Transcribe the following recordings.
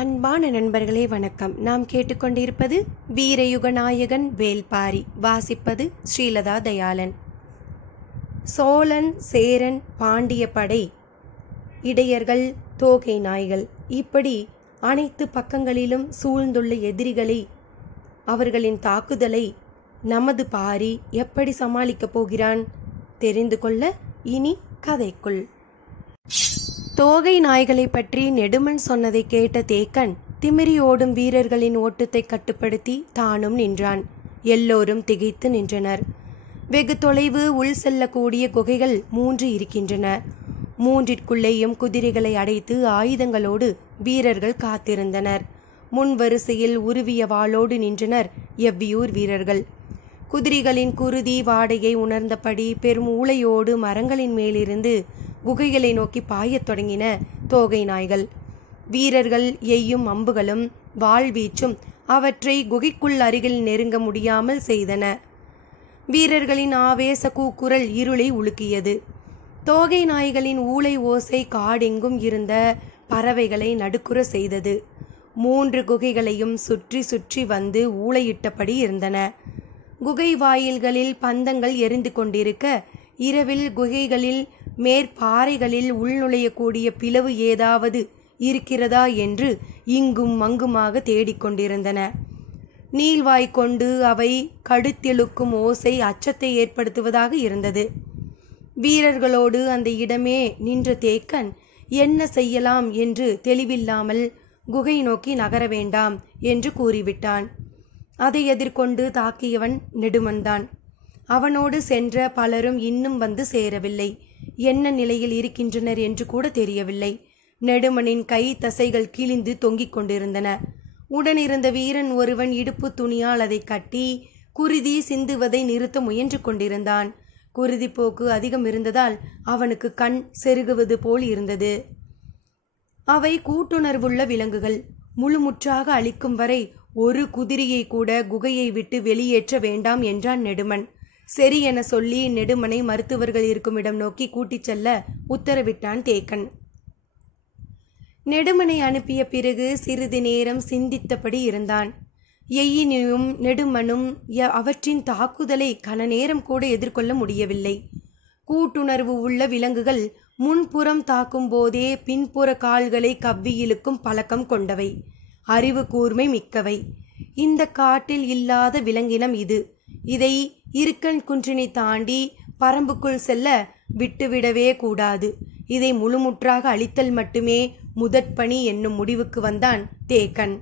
அன்பான நண்பர்களே வணக்கம். நாம் கேட்டுக்கொண்டிருப்பது வீரயுகநாயகன் வேல்பாரி. வாசிப்பது ஸ்ரீலதா தயாளன். சோழன், சேரன், பாண்டிய படை, இடையர்கள், தோகை நாய்கள், இப்படி அனைத்து பக்கங்களிலும் சூழ்ந்துள்ள எதிரிகளை, அவர்களின் தாக்குதலை நமது பாரி எப்படி சமாளிக்கப் போகிறான் தெரிந்து கொள்ள இனி கதைக்குள். தோகை நாய்களை பற்றி நெடுமன் சொன்னதை கேட்ட தேக்கன் திமிரியோடும் வீரர்களின் ஓட்டத்தை கட்டுப்படுத்தி தானும் நின்றான். எல்லோரும் திகைத்து நின்றனர். வெகு தொலைவு உள் செல்லக்கூடிய குகைகள் 3 இருக்கின்றன. 3ற்குள்ளேயும் குதிரைகளை அடைத்து ஆயுதங்களோடு வீரர்கள் காத்திருந்தனர். முன் வரிசையில் உருவிய வாளோடு நின்றனர் எவ்வியூர் வீரர்கள். குதிரைகளின் குருதி வாடையை உணர்ந்தபடி பெரும் ஊளையோடு மரங்களின் மேலிருந்து குகைகளை நோக்கி பாயத் தொடங்கின தோகை நாய்கள். வீரர்கள் எய்யும் அம்புகளும் வாழ்வீச்சும் அவற்றை குகைக்குள் அருகில் நெருங்க முடியாமல் செய்தன. வீரர்களின் ஆவேச கூக்குரல் இருளை உலுக்கியது. தோகை நாய்களின் ஊளை ஓசை காடெங்கும் இருந்த பறவைகளை நடுக்குற செய்தது. 3 குகைகளையும் சுற்றி சுற்றி வந்து ஊளையிட்டபடி இருந்தன. குகை வாயில்களில் பந்தங்கள் எரிந்து கொண்டிருக்க, இரவில் குகைகளில் மேற்பாறைகளில் உள்நுழையக்கூடிய பிளவு ஏதாவது இருக்கிறதா என்று இங்கும் அங்குமாக தேடிக்கொண்டிருந்தன. நீள்வாய் கொண்டு அவை கடுத்தெழுக்கும் ஓசை அச்சத்தை ஏற்படுத்துவதாக இருந்தது. வீரர்களோடு அந்த இடமே நின்ற தேக்கன் என்ன செய்யலாம் என்று தெளிவில்லாமல் குகை நோக்கி நகர வேண்டாம் என்று கூறிவிட்டான். அதை எதிர்கொண்டு தாக்கியவன் நெடுமன்தான். அவனோடு சென்ற பலரும் இன்னும் வந்து சேரவில்லை. என்ன நிலையில் இருக்கின்றனர் என்று கூட தெரியவில்லை. நெடுமனின் கை தசைகள் கிழிந்து தொங்கிக் கொண்டிருந்தன. உடனிருந்த வீரன் ஒருவன் இடுப்பு துணியால் அதை கட்டி குருதி சிந்துவதை நிறுத்த முயன்று கொண்டிருந்தான். குருதி போக்கு அதிகம் இருந்ததால் அவனுக்கு கண் செருகுவது போல் இருந்தது. அவை கூட்டுணர்வுள்ள விலங்குகள். முழுமுற்றாக அழிக்கும் வரை ஒரு குதிரையை கூட குகையை விட்டு வெளியேற்ற வேண்டாம் என்றான் நெடுமன். சரி என சொல்லி நெடுமனை மருத்துவர்கள் இருக்கும் இடம் நோக்கி கூட்டிச் செல்ல உத்தரவிட்டான் தேக்கன். நெடுமனை அனுப்பிய பிறகு சிறிது நேரம் சிந்தித்தபடி இருந்தான். எய்யினியும் நெடுமனும் அவற்றின் தாக்குதலை கன நேரம் கூட எதிர்கொள்ள முடியவில்லை. கூட்டுணர்வு உள்ள விலங்குகள் முன்புறம் தாக்கும் போதே பின்புற கால்களை கவ்வி இழுக்கும் பழக்கம் கொண்டவை. அறிவு கூர்மை மிக்கவை. இந்த காட்டில் இல்லாத விலங்கினம் இது. இதை இருக்கன் குன்றினை தாண்டி பரம்புக்குள் செல்ல விட்டுவிடவே கூடாது. இதை முழுமுற்றாக அழித்தல் மட்டுமே முதற்பணி என்னும் முடிவுக்கு வந்தான் தேக்கன்.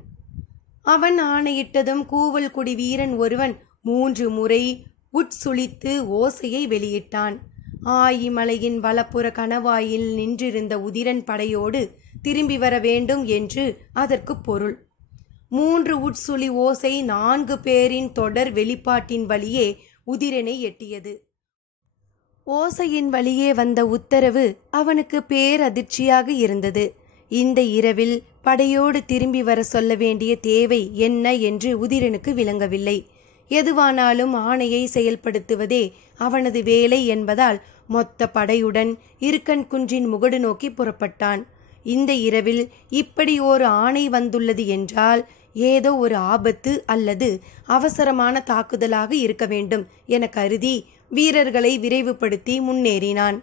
அவன் ஆணையிட்டதும் கூவல் குடி வீரன் ஒருவன் 3 முறை உட்சுளித்து ஓசையை வெளியிட்டான். ஆயிமலையின் வலப்புற கணவாயில் நின்றிருந்த உதிரன் படையோடு திரும்பி வர வேண்டும் என்று அதற்கு பொருள். 3 உட்சுழி ஓசை 4 பேரின் தொடர் வெளிப்பாட்டின் வழியே உதிரனை எட்டியது. ஓசையின் வழியே வந்த உத்தரவு அவனுக்கு பேரதிர்ச்சியாக இருந்தது. இந்த இரவில் படையோடு திரும்பி வர சொல்ல வேண்டிய தேவை என்ன என்று உதிரனுக்கு விளங்கவில்லை. எதுவானாலும் ஆணையை செயல்படுத்துவதே அவனது வேலை என்பதால் மொத்த படையுடன் இருக்கன் குன்றின் முகடு நோக்கி புறப்பட்டான். இந்த இரவில் இப்படி ஒரு ஆணை வந்துள்ளது என்றால் ஏதோ ஒரு ஆபத்து அல்லது அவசரமான தாக்குதலாக இருக்க வேண்டும் என கருதி வீரர்களை விரைவுபடுத்தி முன்னேறினான்.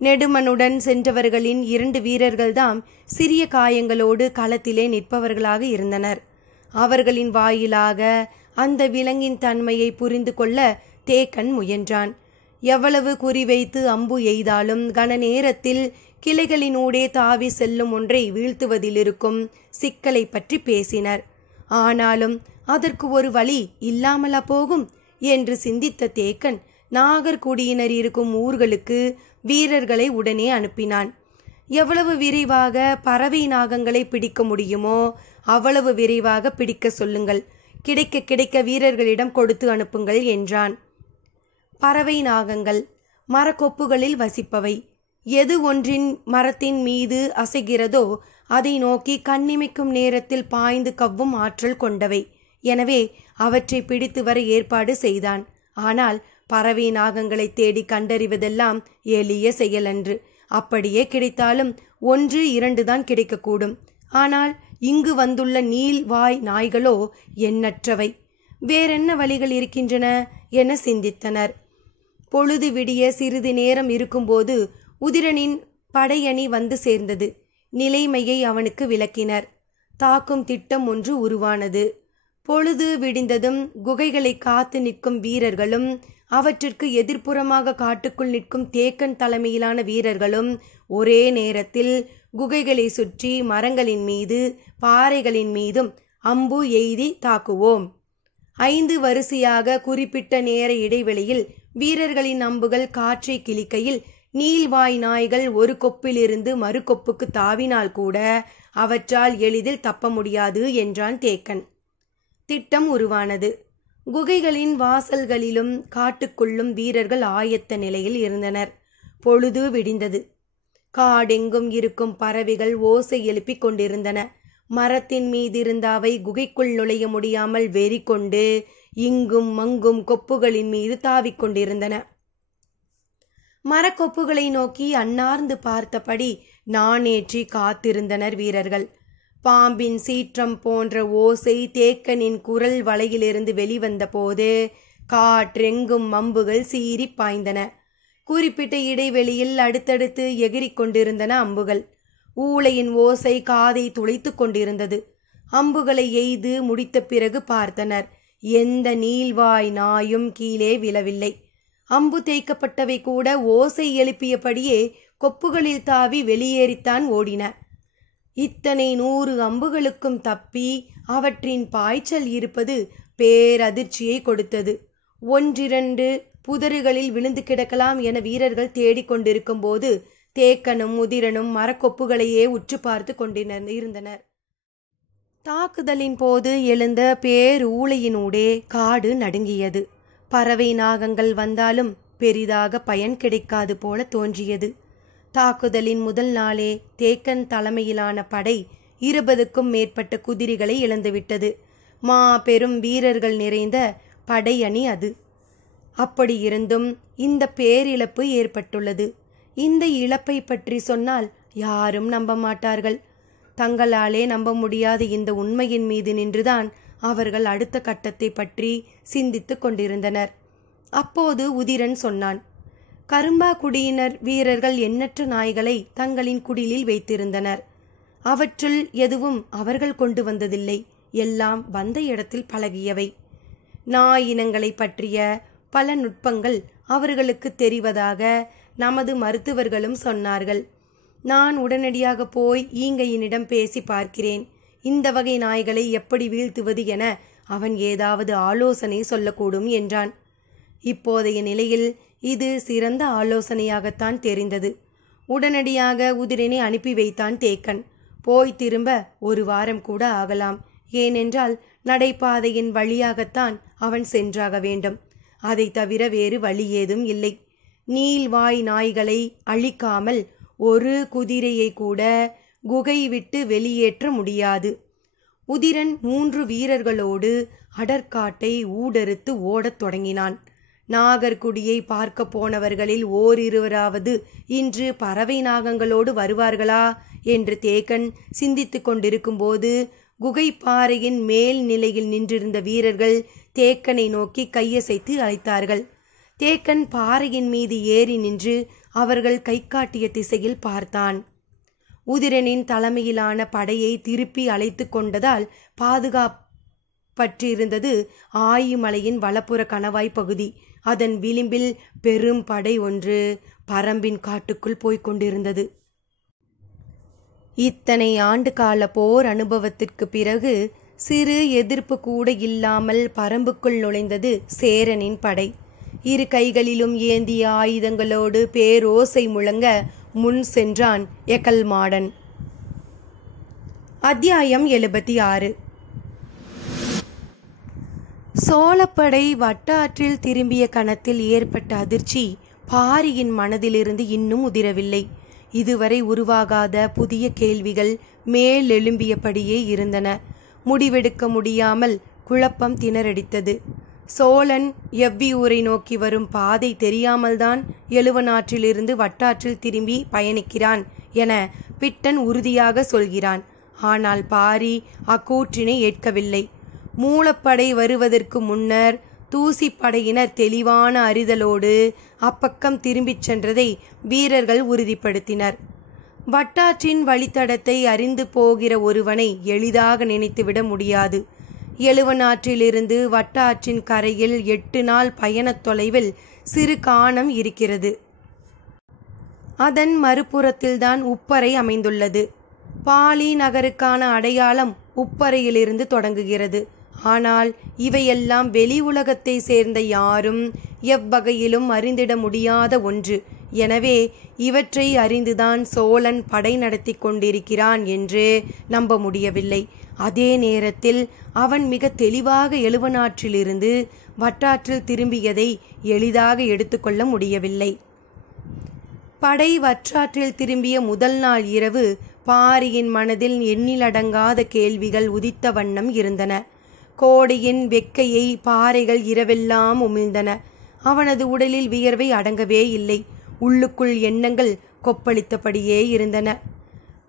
நெடுமனுடன் சென்றவர்களின் 2 வீரர்கள்தாம் சிறிய காயங்களோடு களத்திலே நிற்பவர்களாக இருந்தனர். அவர்களின் வாயிலாக அந்த விலங்கின் தன்மையை புரிந்து கொள்ள தேக்கன் முயன்றான். எவ்வளவு குறிவைத்து அம்பு எய்தாலும் கன நேரத்தில் கிளைகளினூடே தாவி செல்லும் ஒன்றை வீழ்த்துவதிலிருக்கும் சிக்கலை பற்றி பேசினர். ஆனாலும் அதற்கு ஒரு வழி இல்லாமலா போகும் என்று சிந்தித்த தேக்கன் நாகர்குடியினர் இருக்கும் ஊர்களுக்கு வீரர்களை உடனே அனுப்பினான். எவ்வளவு விரைவாக பறவை நாகங்களை பிடிக்க முடியுமோ அவ்வளவு விரைவாக பிடிக்க சொல்லுங்கள். கிடைக்க கிடைக்க வீரர்களிடம் கொடுத்து அனுப்புங்கள் என்றான். பறவை நாகங்கள் மரக்கொப்புகளில் வசிப்பவை. எது ஒன்றின் மரத்தின் மீது அசைகிறதோ அதை நோக்கி கண்ணிமைக்கும் நேரத்தில் பாய்ந்து கவ்வும் ஆற்றல் கொண்டவை. எனவே அவற்றை பிடித்து வர ஏற்பாடு செய்தான். ஆனால் பறவை நாகங்களை தேடி கண்டறிவதெல்லாம் எளிய செயலன்று. அப்படியே கிடைத்தாலும் 1, 2 தான் கிடைக்கக்கூடும். ஆனால் இங்கு வந்துள்ள நீள்வாய் நாய்களோ எண்ணற்றவை. வேறென்ன வழிகள் இருக்கின்றன என சிந்தித்தனர். பொழுது விடிய சிறிது நேரம் இருக்கும்போது உதிரனின் படையணி வந்து சேர்ந்தது. நிலைமையை அவனுக்கு விளக்கினர். தாக்கும் திட்டம் ஒன்று உருவானது. பொழுது விடிந்ததும் குகைகளை காத்து நிற்கும் வீரர்களும் அவற்றிற்கு எதிர்ப்புறமாக காட்டுக்குள் நிற்கும் தேக்கன் தலைமையிலான வீரர்களும் ஒரே நேரத்தில் குகைகளை சுற்றி மரங்களின் மீது பாறைகளின் மீதும் அம்பு எய்தி தாக்குவோம். 5 வரிசையாக குறிப்பிட்ட நேர இடைவெளியில் வீரர்களின் அம்புகள் காற்றை கிழிக்கையில் நீள்வாய் நாய்கள் ஒரு கொப்பிலிருந்து மறு கொப்புக்கு தாவினால் கூட அவற்றால் எளிதில் தப்ப முடியாது என்றான் தேக்கன். திட்டம் உருவானது. குகைகளின் வாசல்களிலும் காட்டுக்குள்ளும் வீரர்கள் ஆயத்த நிலையில் இருந்தனர். பொழுது விடிந்தது. காடெங்கும் இருக்கும் பறவைகள் ஓசை எழுப்பிக் கொண்டிருந்தன. மரத்தின் மீதிருந்த அவை குகைக்குள் நுழைய முடியாமல் வெறி கொண்டு இங்கும் மங்கும் கொப்புகளின் மீது தாவிக்கொண்டிருந்தன. மரக்கொப்புகளை நோக்கி அன்னார்ந்து பார்த்தபடி நாணேற்றி காத்திருந்தனர் வீரர்கள். பாம்பின் சீற்றம் போன்ற ஓசை தேக்கனின் குரல் வலையிலிருந்து வெளிவந்த போது காற்றெங்கும் அம்புகள் சீறி பாய்ந்தன. குறிப்பிட்ட இடைவெளியில் அடுத்தடுத்து எகிரிக் கொண்டிருந்தன அம்புகள். ஊளையின் ஓசை காதை துளைத்து கொண்டிருந்தது. அம்புகளை எய்து முடித்த பிறகு பார்த்தனர். எந்த நீள்வாய் நாயும் கீழே விழவில்லை. அம்பு தேய்க்கப்பட்டவை கூட ஓசை எழுப்பியபடியே கொப்புகளில் தாவி வெளியேறித்தான் ஓடின. இத்தனை 100 அம்புகளுக்கும் தப்பி அவற்றின் பாய்ச்சல் இருப்பது பேரதிர்ச்சியை கொடுத்தது. 1-2 புதறுகளில் விழுந்து கிடக்கலாம் என வீரர்கள் தேடிக்கொண்டிருக்கும் போது தேக்கனும் உதிரனும் மரக்கொப்புகளையே உற்று பார்த்து கொண்டிருந்தனர். தாக்குதலின் போது எழுந்த பேரூளையினூடே காடு நடுங்கியது. பறவை நாகங்கள் வந்தாலும் பெரிதாக பயன் கிடைக்காது போல தோன்றியது. தாக்குதலின் முதல் நாளே தேக்கன் தலைமையிலான படை 20க்கும் மேற்பட்ட குதிரைகளை இழந்துவிட்டது. பெரும் வீரர்கள் நிறைந்த படையணி அது. அப்படியிருந்தும் இந்த பேரிழப்பு ஏற்பட்டுள்ளது. இந்த இழப்பை பற்றி சொன்னால் யாரும் நம்ப மாட்டார்கள். தங்களாலே நம்ப முடியாத இந்த உண்மையின் மீது நின்றுதான் அவர்கள் அடுத்த கட்டத்தை பற்றி சிந்தித்து கொண்டிருந்தனர். அப்போது உதிரன் சொன்னான். கரும்பா குடியினர் வீரர்கள் எண்ணற்ற நாய்களை தங்களின் குடிலில் வைத்திருந்தனர். அவற்றுள் எதுவும் அவர்கள் கொண்டு வந்ததில்லை. எல்லாம் வந்த இடத்தில் பழகியவை. நாய் இனங்களை பற்றிய பல நுட்பங்கள் அவர்களுக்கு தெரிவதாக நமது மருத்துவர்களும் சொன்னார்கள். நான் உடனடியாக போய் ஈங்கையினிடம் பேசி பார்க்கிறேன். இந்த வகை நாய்களை எப்படி வீழ்த்துவது என அவன் ஏதாவது ஆலோசனை சொல்லக்கூடும் என்றான். இப்போதைய நிலையில் இது சிறந்த ஆலோசனையாகத்தான் தெரிந்தது. உடனடியாக உதிரனை அனுப்பி வைத்தான் தேக்கன். போய் திரும்ப 1 வாரம் கூட ஆகலாம். ஏனென்றால் நடைபாதையின் வழியாகத்தான் அவன் சென்றாக வேண்டும். அதை தவிர வேறு வழி ஏதும் இல்லை. நீள்வாய் நாய்களை அழிக்காமல் ஒரு குதிரையை கூட குகை விட்டு வெளியேற்ற முடியாது. உதிரன் 3 வீரர்களோடு அடற்காட்டை ஊடறுத்து ஓடத் தொடங்கினான். நாகர்குடியை பார்க்க போனவர்களில் ஓரிருவராவது இன்று பறவை நாகங்களோடு வருவார்களா என்று தேக்கன் சிந்தித்து கொண்டிருக்கும் போது குகை பாறையின் மேல் நிலையில் நின்றிருந்த வீரர்கள் தேக்கனை நோக்கி கையசைத்து அழைத்தார்கள். தேக்கன் பாறையின் மீது ஏறி நின்று அவர்கள் கை காட்டிய திசையில் பார்த்தான். உதிரனின் தலைமையிலான படையை திருப்பி அழைத்து கொண்டதால் பாதுகாப்பற்றிருந்தது ஆயிமலையின் வலப்புற கணவாய் பகுதி. அதன் விளிம்பில் பெரும் படை ஒன்று பரம்பின் காட்டுக்குள் போய்க் கொண்டிருந்தது. இத்தனை ஆண்டு கால போர் அனுபவத்திற்கு பிறகு சிறு எதிர்ப்பு கூட இல்லாமல் பரம்புக்குள் நுழைந்தது சேரனின் படை. 2 கைகளிலும் ஏந்திய ஆயுதங்களோடு பேரோசை முழங்க முன் சென்றான் எக்கல்மாடன். அத்தியாயம் 76. சோழப்படை வட்டாற்றில் திரும்பிய கணத்தில் ஏற்பட்ட அதிர்ச்சி பாரியின் மனதிலிருந்து இன்னும் உதிரவில்லை. இதுவரை உருவாகாத புதிய கேள்விகள் மேலெழும்பியபடியே இருந்தன. முடிவெடுக்க முடியாமல் குழப்பம் திணறடித்தது. சோழன் எவ்வியூரை நோக்கி வரும் பாதை தெரியாமல்தான் எழுவனாற்றிலிருந்து வட்டாற்றில் திரும்பி பயணிக்கிறான் என பிட்டன் உறுதியாக சொல்கிறான். ஆனால் பாரி அக்கூற்றினை ஏற்கவில்லை. மூலப்படை வருவதற்கு முன்னர் தூசிப்படையினர் தெளிவான அறிதலோடு அப்பக்கம் திரும்பிச் சென்றதை வீரர்கள் உறுதிப்படுத்தினர். வட்டாற்றின் வழித்தடத்தை அறிந்து போகிற ஒருவனை எளிதாக நினைத்துவிட முடியாது. எழுவனாற்றிலிருந்து வட்டாற்றின் கரையில் 8 நாள் பயணத் தொலைவில் சிறு கானம் இருக்கிறது. அதன் மறுபுறத்தில்தான் உப்பரை அமைந்துள்ளது. பாலி நகருக்கான அடையாளம் உப்பரையிலிருந்து தொடங்குகிறது. ஆனால் இவையெல்லாம் வெளி உலகத்தை சேர்ந்த யாரும் எவ்வகையிலும் அறிந்திட முடியாத ஒன்று. எனவே இவற்றை அறிந்துதான் சோழன் படை நடத்தி கொண்டிருக்கிறான் என்று நம்ப முடியவில்லை. அதே நேரத்தில் அவன் மிக தெளிவாக எழுவனாற்றிலிருந்து வட்டாற்றில் திரும்பியதை எளிதாக எடுத்துக்கொள்ள முடியவில்லை. படை வற்றாற்றில் திரும்பிய முதல் நாள் இரவு பாரியின் மனதில் எண்ணிலடங்காத கேள்விகள் உதித்த வண்ணம் இருந்தன. கோடையின் வெக்கையை பாறைகள் இரவெல்லாம் உமிழ்ந்தன. அவனது உடலில் வியர்வை அடங்கவே இல்லை. உள்ளுக்குள் எண்ணங்கள் கொப்பளித்தபடியே இருந்தன.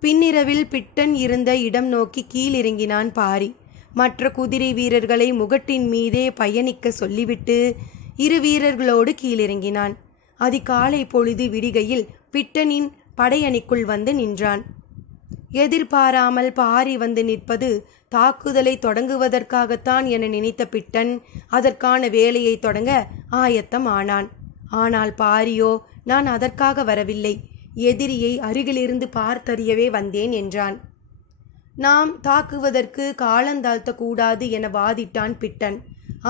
பின்னிரவில் பிட்டன் இருந்த இடம் நோக்கி கீழிறங்கினான் பாரி. மற்ற குதிரை வீரர்களை முகட்டின் மீதே பயணிக்க சொல்லிவிட்டு 2 வீரர்களோடு கீழிறங்கினான். அதிகாலை பொழுது விடிகையில் பிட்டனின் படையணிக்குள் வந்து நின்றான். எதிர்பாராமல் பாரி வந்து நிற்பது தாக்குதலை தொடங்குவதற்காகத்தான் என நினைத்த பிட்டன் அதற்கான வேலையை தொடங்க ஆயத்தம் ஆனான். ஆனால் பாரியோ, நான் அதற்காக வரவில்லை, எதிரியை அருகிலிருந்து பார்த்தறியவே வந்தேன் என்றான். நாம் தாக்குவதற்கு காலந்தாழ்த்த கூடாது என வாதிட்டான் பிட்டன்.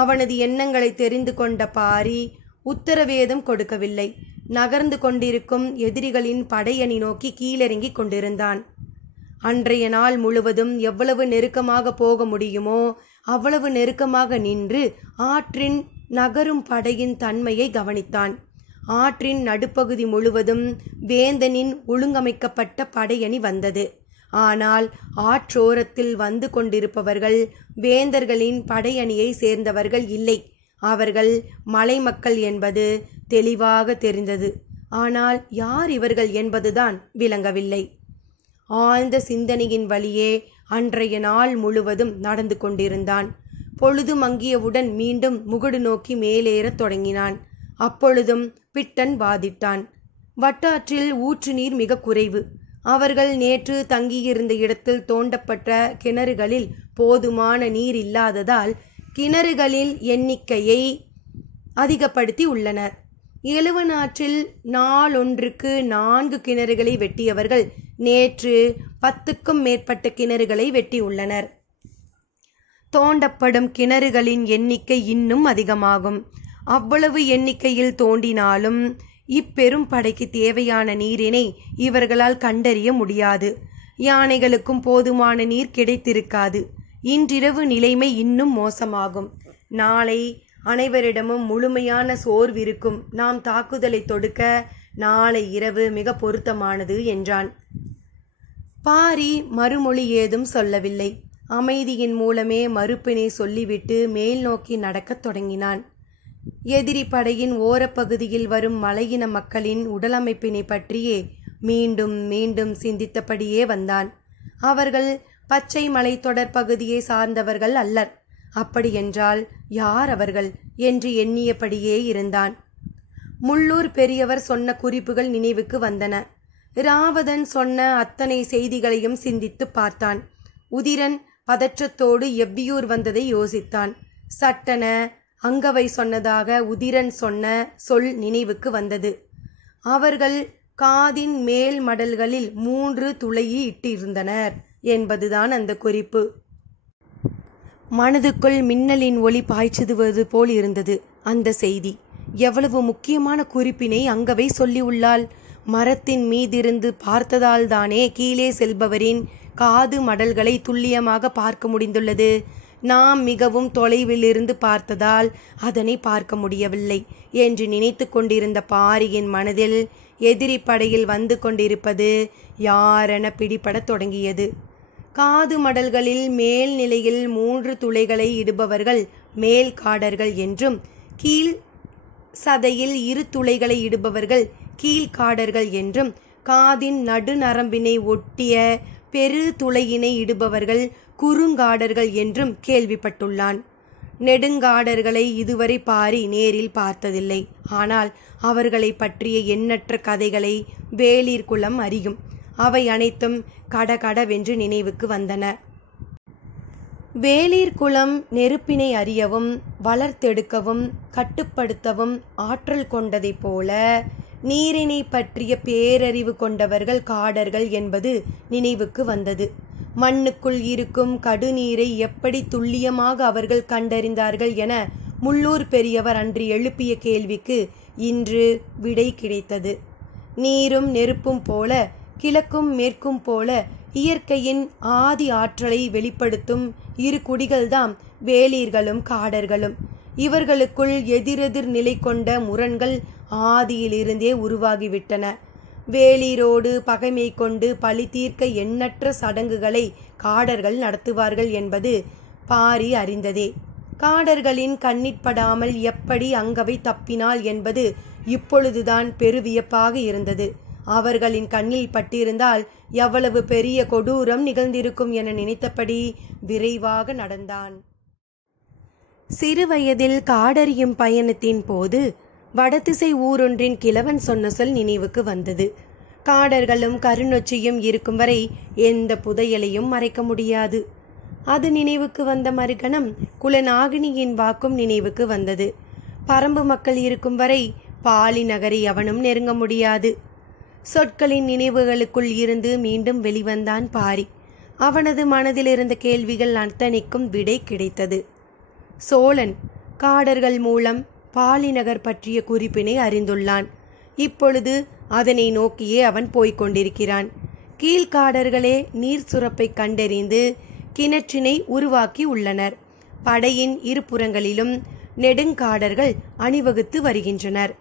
அவனது எண்ணங்களை தெரிந்து கொண்ட பாரி உத்தரவேதம் கொடுக்கவில்லை. நகர்ந்து கொண்டிருக்கும் எதிரிகளின் படையணி நோக்கி கீழிறங்கி கொண்டிருந்தான். அன்றைய நாள் முழுவதும் எவ்வளவு நெருக்கமாக போக முடியுமோ அவ்வளவு நெருக்கமாக நின்று ஆற்றின் நகரும் படையின் தன்மையை கவனித்தான். ஆற்றின் நடுப்பகுதி முழுவதும் வேந்தனின் ஒழுங்கமைக்கப்பட்ட படையணி வந்தது. ஆனால் ஆற்றோரத்தில் வந்து கொண்டிருப்பவர்கள் வேந்தர்களின் படையணியை சேர்ந்தவர்கள் இல்லை. அவர்கள் மலைமக்கள் என்பது தெளிவாக தெரிந்தது. ஆனால் யார் இவர்கள் என்பதுதான் விளங்கவில்லை. ஆழ்ந்த சிந்தனையின் வழியே அன்றைய நாள் முழுவதும் நடந்து கொண்டிருந்தான். பொழுது மங்கியவுடன் மீண்டும் முகடு நோக்கி மேலேறத் தொடங்கினான். அப்பொழுதும் பிட்டன் வாதிட்டான். வட்டாற்றில் ஊற்று நீர் மிக குறைவு. அவர்கள் நேற்று தங்கியிருந்த இடத்தில் தோண்டப்பட்ட கிணறுகளில் போதுமான நீர் இல்லாததால் கிணறுகளில் எண்ணிக்கையை அதிகப்படுத்தி உள்ளனர். எழுவனாற்றில் நாளொன்றுக்கு 4 கிணறுகளை வெட்டியவர்கள் நேற்று 10க்கும் மேற்பட்ட கிணறுகளை வெட்டியுள்ளனர். தோண்டப்படும் கிணறுகளின் எண்ணிக்கை இன்னும் அதிகமாகும். அவ்வளவு எண்ணிக்கையில் தோண்டினாலும் இப்பெரும் படைக்கு தேவையான நீரினை இவர்களால் கண்டறிய முடியாது. யானைகளுக்கும் போதுமான நீர் கிடைத்திருக்காது. இன்றிரவு நிலைமை இன்னும் மோசமாகும். நாளை அனைவரிடமும் முழுமையான சோர்விருக்கும். நாம் தாக்குதலை தொடுக்க நாளை இரவு மிக பொருத்தமானது என்றான். பாரி மறுமொழி ஏதும் சொல்லவில்லை. அமைதியின் மூலமே மறுப்பினை சொல்லிவிட்டு மேல் நோக்கி நடக்கத் தொடங்கினான். எதிரி படையின் ஓரப்பகுதியில் வரும் மலையின மக்களின் உடலமைப்பினை பற்றியே மீண்டும் மீண்டும் சிந்தித்தபடியே வந்தான். அவர்கள் பச்சை மலை தொடர் பகுதியை சார்ந்தவர்கள் அல்லர். அப்படியென்றால் யார் அவர்கள் என்று எண்ணியபடியே இருந்தான். முள்ளூர் பெரியவர் சொன்ன குறிப்புகள் நினைவுக்கு வந்தன. ராவதன் சொன்ன அத்தனை செய்திகளையும் சிந்தித்து பார்த்தான். உதிரன் பதற்றத்தோடு எவ்வியூர் வந்ததை யோசித்தான். சட்டென அங்கவை சொன்னதாக உதிரன் சொன்ன சொல் நினைவுக்கு வந்தது. அவர்கள் காதின் மேல் மடல்களில் 3 துளையை இட்டிருந்தனர் என்பதுதான் அந்த குறிப்பு. மனதுக்குள் மின்னலின் ஒளி பாய்ச்சுதுவது போல் இருந்தது அந்த செய்தி. எவ்வளவு முக்கியமான குறிப்பினை அங்கவை சொல்லியுள்ளாள். மரத்தின் மீதிருந்து பார்த்ததால் தானே கீழே செல்பவரின் காது மடல்களை துல்லியமாக பார்க்க முடிந்துள்ளது. நாம் மிகவும் தொலைவிலிருந்து பார்த்ததால் அதனை பார்க்க முடியவில்லை என்று நினைத்து கொண்டிருந்த பாரியின் மனதில் எதிரி படையில் வந்து கொண்டிருப்பது யாரென பிடிபடத் தொடங்கியது. காது மடல்களில் மேல் நிலையில் 3 துளைகளை இடுபவர்கள் மேல் காடர்கள் என்றும், கீழ் சதையில் 2 துளைகளை இடுபவர்கள் கீழ்காடர்கள் என்றும், காதின் நடுநரம்பினை ஒட்டிய பெரு துளையினை இடுபவர்கள் குறுங்காடர்கள் என்றும் கேள்விப்பட்டுள்ளான். நெடுங்காடர்களை இதுவரை பாரி நேரில் பார்த்ததில்லை. ஆனால் அவர்களை பற்றிய எண்ணற்ற கதைகளை வேளிர் குலம் அறியும். அவை அனைத்தும் கடகடவென்று நினைவுக்கு வந்தன. வேளிர் குலம் நெருப்பினை அறியவும் வளர்த்தெடுக்கவும் கட்டுப்படுத்தவும் ஆற்றல் கொண்டதைப் போல நீரினை பற்றிய பேரறிவு கொண்டவர்கள் காடர்கள் என்பது நினைவுக்கு வந்தது. மண்ணுக்குள் இருக்கும் கடுநீரை எப்படி துல்லியமாக அவர்கள் கண்டறிந்தார்கள் என முள்ளூர் பெரியவர் அன்று எழுப்பிய கேள்விக்கு இன்று விடை கிடைத்தது. நீரும் நெருப்பும் போல, கிழக்கும் மேற்கும் போல இயற்கையின் ஆதி ஆற்றலை வெளிப்படுத்தும் இரு குடிகள்தாம் வேளிர்களும் காடர்களும். இவர்களுக்குள் எதிரெதிர் நிலை கொண்ட முரண்கள் ஆதியிலிருந்தே உருவாகிவிட்டன. வேளிரோடு பகைமை கொண்டு பழி தீர்க்க எண்ணற்ற சடங்குகளை காடர்கள் நடத்துவார்கள் என்பது பாரி அறிந்ததே. காடர்களின் கண்ணிற்படாமல் எப்படி அங்கவை தப்பினாள் என்பது இப்பொழுதுதான் பெருவியப்பாக இருந்தது. அவர்களின் கண்ணில் பட்டிருந்தால் எவ்வளவு பெரிய கொடூரம் நிகழ்ந்திருக்கும் என நினைத்தபடி விரைவாக நடந்தான். சிறுவயதில் காடறியும் பயணத்தின் போது வடதிசை ஊரொன்றின் கிழவன் சொன்ன சொல் நினைவுக்கு வந்தது. காடர்களும் கருநொச்சியும் இருக்கும் வரை எந்த புதையலையும் மறைக்க முடியாது. அது நினைவுக்கு வந்த மறுகணம் குலநாகினியின் வாக்கும் நினைவுக்கு வந்தது. பரம்பு மக்கள் இருக்கும் வரை பாலி நகரை எவனும் நெருங்க முடியாது. சொற்களின் நினைவுகளுக்குள் இருந்து மீண்டும் வெளிவந்தான் பாரி. அவனது மனதில் இருந்த கேள்விகள் அத்தனைக்கும் விடை கிடைத்தது. சோழன் காடர்கள் மூலம் பாலிநகர் பற்றிய குறிப்பினை அறிந்துள்ளான். இப்பொழுது அதனை நோக்கியே அவன் போய்க் கொண்டிருக்கிறான். கீழ்காடர்களே நீர் சுரப்பை கண்டறிந்து கிணற்றினை உருவாக்கி உள்ளனர். படையின் இருபுறங்களிலும் நெடுங்காடர்கள் அணிவகுத்து வருகின்றனர்.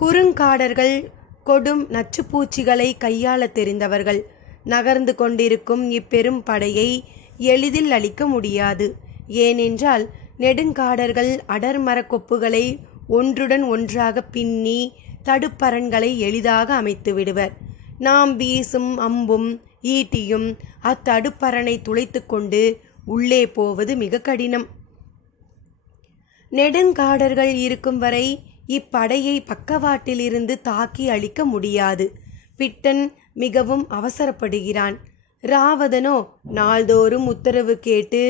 குறுங்காடர்கள் கொடும் நச்சுப்பூச்சிகளை கையாள தெரிந்தவர்கள். நகர்ந்து கொண்டிருக்கும் இப்பெரும் படையை எளிதில் அழிக்க முடியாது. ஏனென்றால் நெடுங்காடர்கள் அடர்மர கொப்புகளை ஒன்றுடன் ஒன்றாக பின்னி தடுப்பரண்களை எளிதாக அமைத்து விடுவர். நாம் வீசும் அம்பும் ஈட்டியும் அத்தடுப்பரணை துளைத்து கொண்டு உள்ளே போவது மிக கடினம். நெடுங்காடர்கள் இருக்கும் வரை இப்படையை பக்கவாட்டிலிருந்து தாக்கி அழிக்க முடியாது. பிட்டன் மிகவும் அவசரப்படுகிறான். ராவதனோ நாள்தோறும் உத்தரவு கேட்டு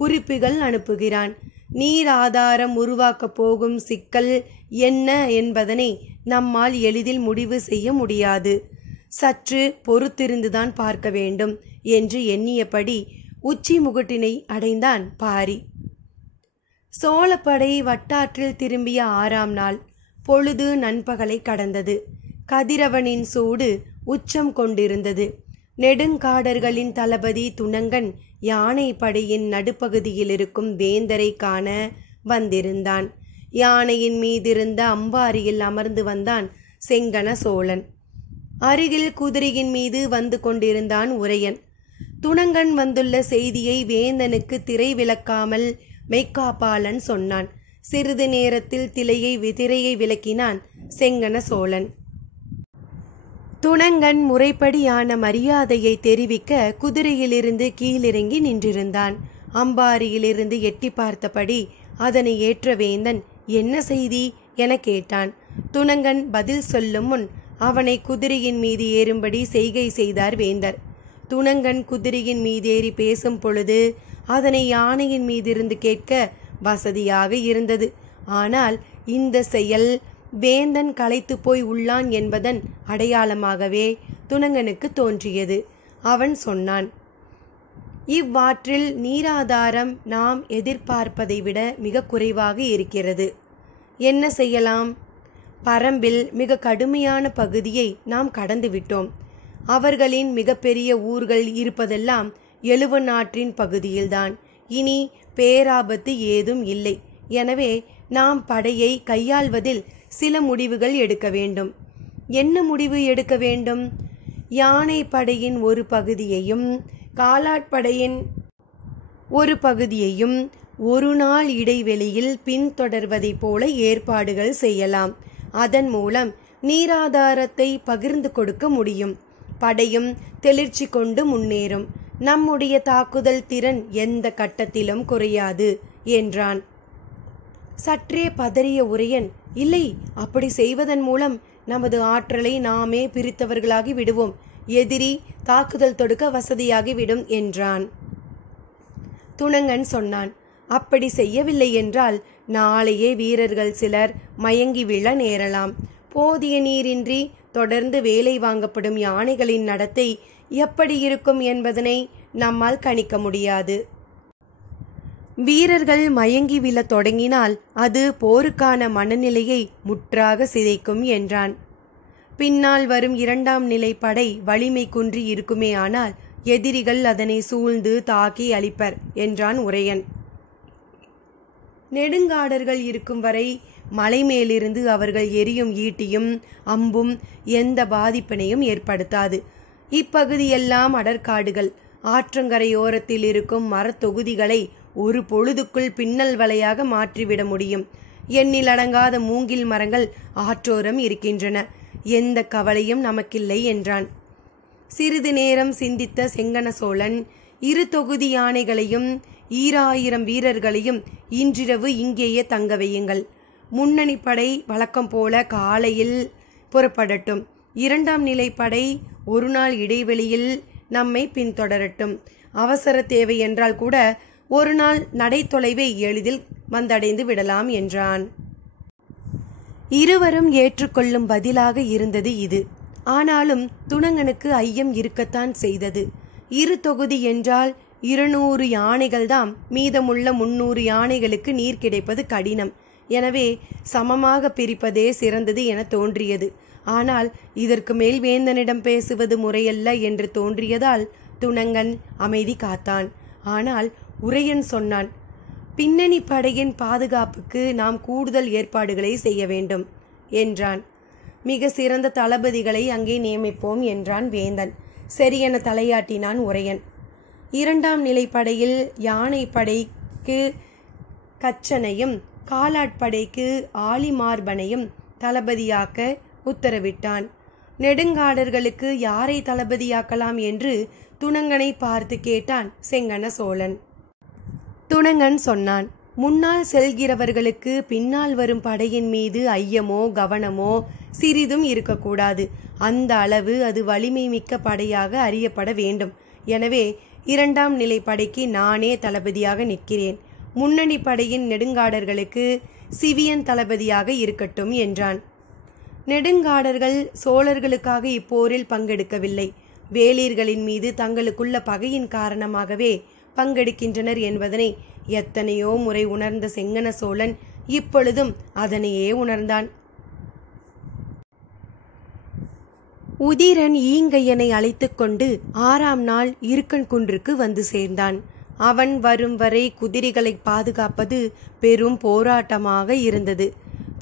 குறிப்புகள் அனுப்புகிறான். நீர் ஆதாரம் உருவாக்கப் போகும் சிக்கல் என்ன என்பதனை நம்மால் எளிதில் முடிவு செய்ய முடியாது. சற்று பொறுத்திருந்துதான் பார்க்க வேண்டும் என்று எண்ணியபடி உச்சி முகுட்டினை அடைந்தான் பாரி. சோழப்படை வட்டாற்றில் திரும்பிய 6ஆம் நாள் பொழுது நண்பகலை கடந்தது. கதிரவனின் சூடு உச்சம் கொண்டிருந்தது. நெடுங்காடர்களின் தளபதி துணங்கன் யானை படையின் நடுப்பகுதியில் இருக்கும் வேந்தரை காண வந்திருந்தான். யானையின் மீதிருந்த அம்பாரியில் அமர்ந்து வந்தான் செங்கன சோழன். அருகில் குதிரையின் மீது வந்து கொண்டிருந்தான் உரையன். துணங்கன் வந்துள்ள செய்தியை வேந்தனுக்கு திரை விளக்காமல் மெய்க்காப்பாளன் சொன்னான். சிறிது நேரத்தில் திரையை விளக்கினான் செங்கன சோழன். துணங்கன் முறைப்படியான மரியாதையை தெரிவிக்க குதிரையிலிருந்து கீழிறங்கி நின்றிருந்தான். அம்பாரியிலிருந்து எட்டி பார்த்தபடி அதனை ஏற்ற வேந்தன் என்ன செய்தி என கேட்டான். துணங்கன் பதில் சொல்லும் முன் அவனை குதிரையின் மீது ஏறும்படி செய்கை செய்தார் வேந்தர். துணங்கன் குதிரையின் மீதேறி பேசும் பொழுது அதனை யானையின் மீதிருந்து கேட்க வசதியாக இருந்தது. ஆனால் இந்த செயல் வேந்தன் களைத்து போய் உள்ளான் என்பதன் அடையாளமாகவே துணங்கனுக்கு தோன்றியது. அவன் சொன்னான், இவ்வாற்றில் நீராதாரம் நாம் எதிர்பார்ப்பதை விட மிக குறைவாக இருக்கிறது. என்ன செய்யலாம்? பரம்பில் மிக கடுமையான பகுதியை நாம் கடந்து விட்டோம். அவர்களின் மிகப்பெரிய ஊர்கள் இருப்பதெல்லாம் எழுவநாற்றின் பகுதியில்தான். இனி பேராபத்து ஏதும் இல்லை. எனவே நாம் படையை கையாள்வதில் சில முடிவுகள் எடுக்க வேண்டும். என்ன முடிவு எடுக்க வேண்டும்? யானை படையின் ஒரு பகுதியையும் காலாட்படையின் ஒரு பகுதியையும் ஒரு நாள் இடைவெளியில் பின்தொடர்வதைப் போல ஏற்பாடுகள் செய்யலாம். அதன் மூலம் நீராதாரத்தை பகிர்ந்து கொடுக்க முடியும். படையும் தெளிர்ச்சி கொண்டு முன்னேறும். நம்முடைய தாக்குதல் திறன் எந்த கட்டத்திலும் குறையாது என்றான். சற்றே பதறிய உரையன், இல்லை, அப்படி செய்வதன் மூலம் நமது ஆற்றலை நாமே பிரித்தவர்களாகி விடுவோம். எதிரி தாக்குதல் தொடுக்க வசதியாகிவிடும் என்றான். துணங்கன் சொன்னான், அப்படி செய்யவில்லை என்றால் நாளையே வீரர்கள் சிலர் மயங்கி விழ நேரலாம். போதிய நீரின்றி தொடர்ந்து வேலை வாங்கப்படும் யானைகளின் நடத்தை எப்படி இருக்கும் என்பதனை நம்மால் கணிக்க முடியாது. வீரர்கள் மயங்கி விழ தொடங்கினால் அது போருக்கான மனநிலையை முற்றாக சிதைக்கும் என்றான். பின்னால் வரும் 2ஆம் நிலை படை வலிமை குன்றி இருக்குமே, ஆனால் எதிரிகள் அதனை சூழ்ந்து தாக்கி அழிப்பர் என்றான் உரையன். நெடுங்காடர்கள் இருக்கும் வரை மலை மேலிருந்து அவர்கள் எரியும் ஈட்டியும் அம்பும் எந்த பாதிப்பினையும் ஏற்படுத்தாது. இப்பகுதியெல்லாம் அடற்காடுகள். ஆற்றங்கரையோரத்தில் இருக்கும் மரத்தொகுதிகளை ஒரு பொழுதுக்குள் பின்னல் வலையாக மாற்றிவிட முடியும். எண்ணிலடங்காத மூங்கில் மரங்கள் ஆற்றோரம் இருக்கின்றன. எந்த கவலையும் நமக்கில்லை என்றான். சிறிது நேரம் சிந்தித்த செங்கன சோழன், 2 தொகுதி யானைகளையும் 1000 வீரர்களையும் இன்றிரவு இங்கேயே தங்க வையுங்கள். முன்னணி படை வழக்கம் போல காலையில் புறப்படட்டும். 2ஆம் நிலை படை ஒரு நாள் இடைவெளியில் நம்மை பின்தொடரட்டும். அவசர தேவை என்றால் கூட ஒரு நாள் நடை தொலைவை எளிதில் வந்தடைந்து விடலாம் என்றான். இருவரும் ஏற்றுக்கொள்ளும் பதிலாக இருந்தது இது. ஆனாலும் துணங்கனுக்கு ஐயம் இருக்கத்தான் செய்தது. 2 தொகுதி என்றால் 200 யானைகள்தாம். மீதமுள்ள 300 யானைகளுக்கு நீர் கிடைப்பது கடினம். எனவே சமமாக பிரிப்பதே சிறந்தது என தோன்றியது. ஆனால் இதற்கு மேல் வேந்தனிடம் பேசுவது முறையல்ல என்று தோன்றியதால் துணங்கன் அமைதி காத்தான். ஆனால் உரையன் சொன்னான், பின்னணி படையின் பாதுகாப்புக்கு நாம் கூடுதல் ஏற்பாடுகளை செய்ய வேண்டும் என்றான். மிக சிறந்த தளபதிகளை அங்கே நியமிப்போம் என்றான் வேந்தன். சரியென தலையாட்டினான் உரையன். 2ஆம் நிலை படையில் யானை படைக்கு கச்சனையும் காலாட்படைக்கு ஆலிமார்பனையும் தளபதியாக்க உத்தரவிட்டான். நெடுங்காடர்களுக்கு யாரை தளபதியாக்கலாம் என்று துணங்கனை பார்த்து கேட்டான் செங்கன சோழன். துணங்கன் சொன்னான், முன்னால் செல்கிறவர்களுக்கு பின்னால் வரும் படையின் மீது ஐயமோ கவனமோ சிறிதும் இருக்கக்கூடாது. அந்த அளவு அது வலிமை மிக்க படையாக அறியப்பட வேண்டும். எனவே 2ஆம் நிலை படைக்கு நானே தளபதியாக நிற்கிறேன். முன்னணி படையின் நெடுங்காடர்களுக்கு சிவியன் தளபதியாக இருக்கட்டும் என்றான். நெடுங்காடர்கள் சோழர்களுக்காக இப்போரில் பங்கெடுக்கவில்லை. வேளிர்களின் மீது தங்களுக்குள்ள பகையின் காரணமாகவே பங்கெடுக்கின்றனர் என்பதனை எத்தனையோ முறை உணர்ந்த செங்கன சோழன் இப்பொழுதும் அதனையே உணர்ந்தான். உதிரன் ஈங்கையனை அழைத்து கொண்டு 6ஆம் நாள் இருக்கன் குன்றுக்கு வந்து சேர்ந்தான். அவன் வரும் வரை குதிரைகளை பாதுகாப்பது பெரும் போராட்டமாக இருந்தது.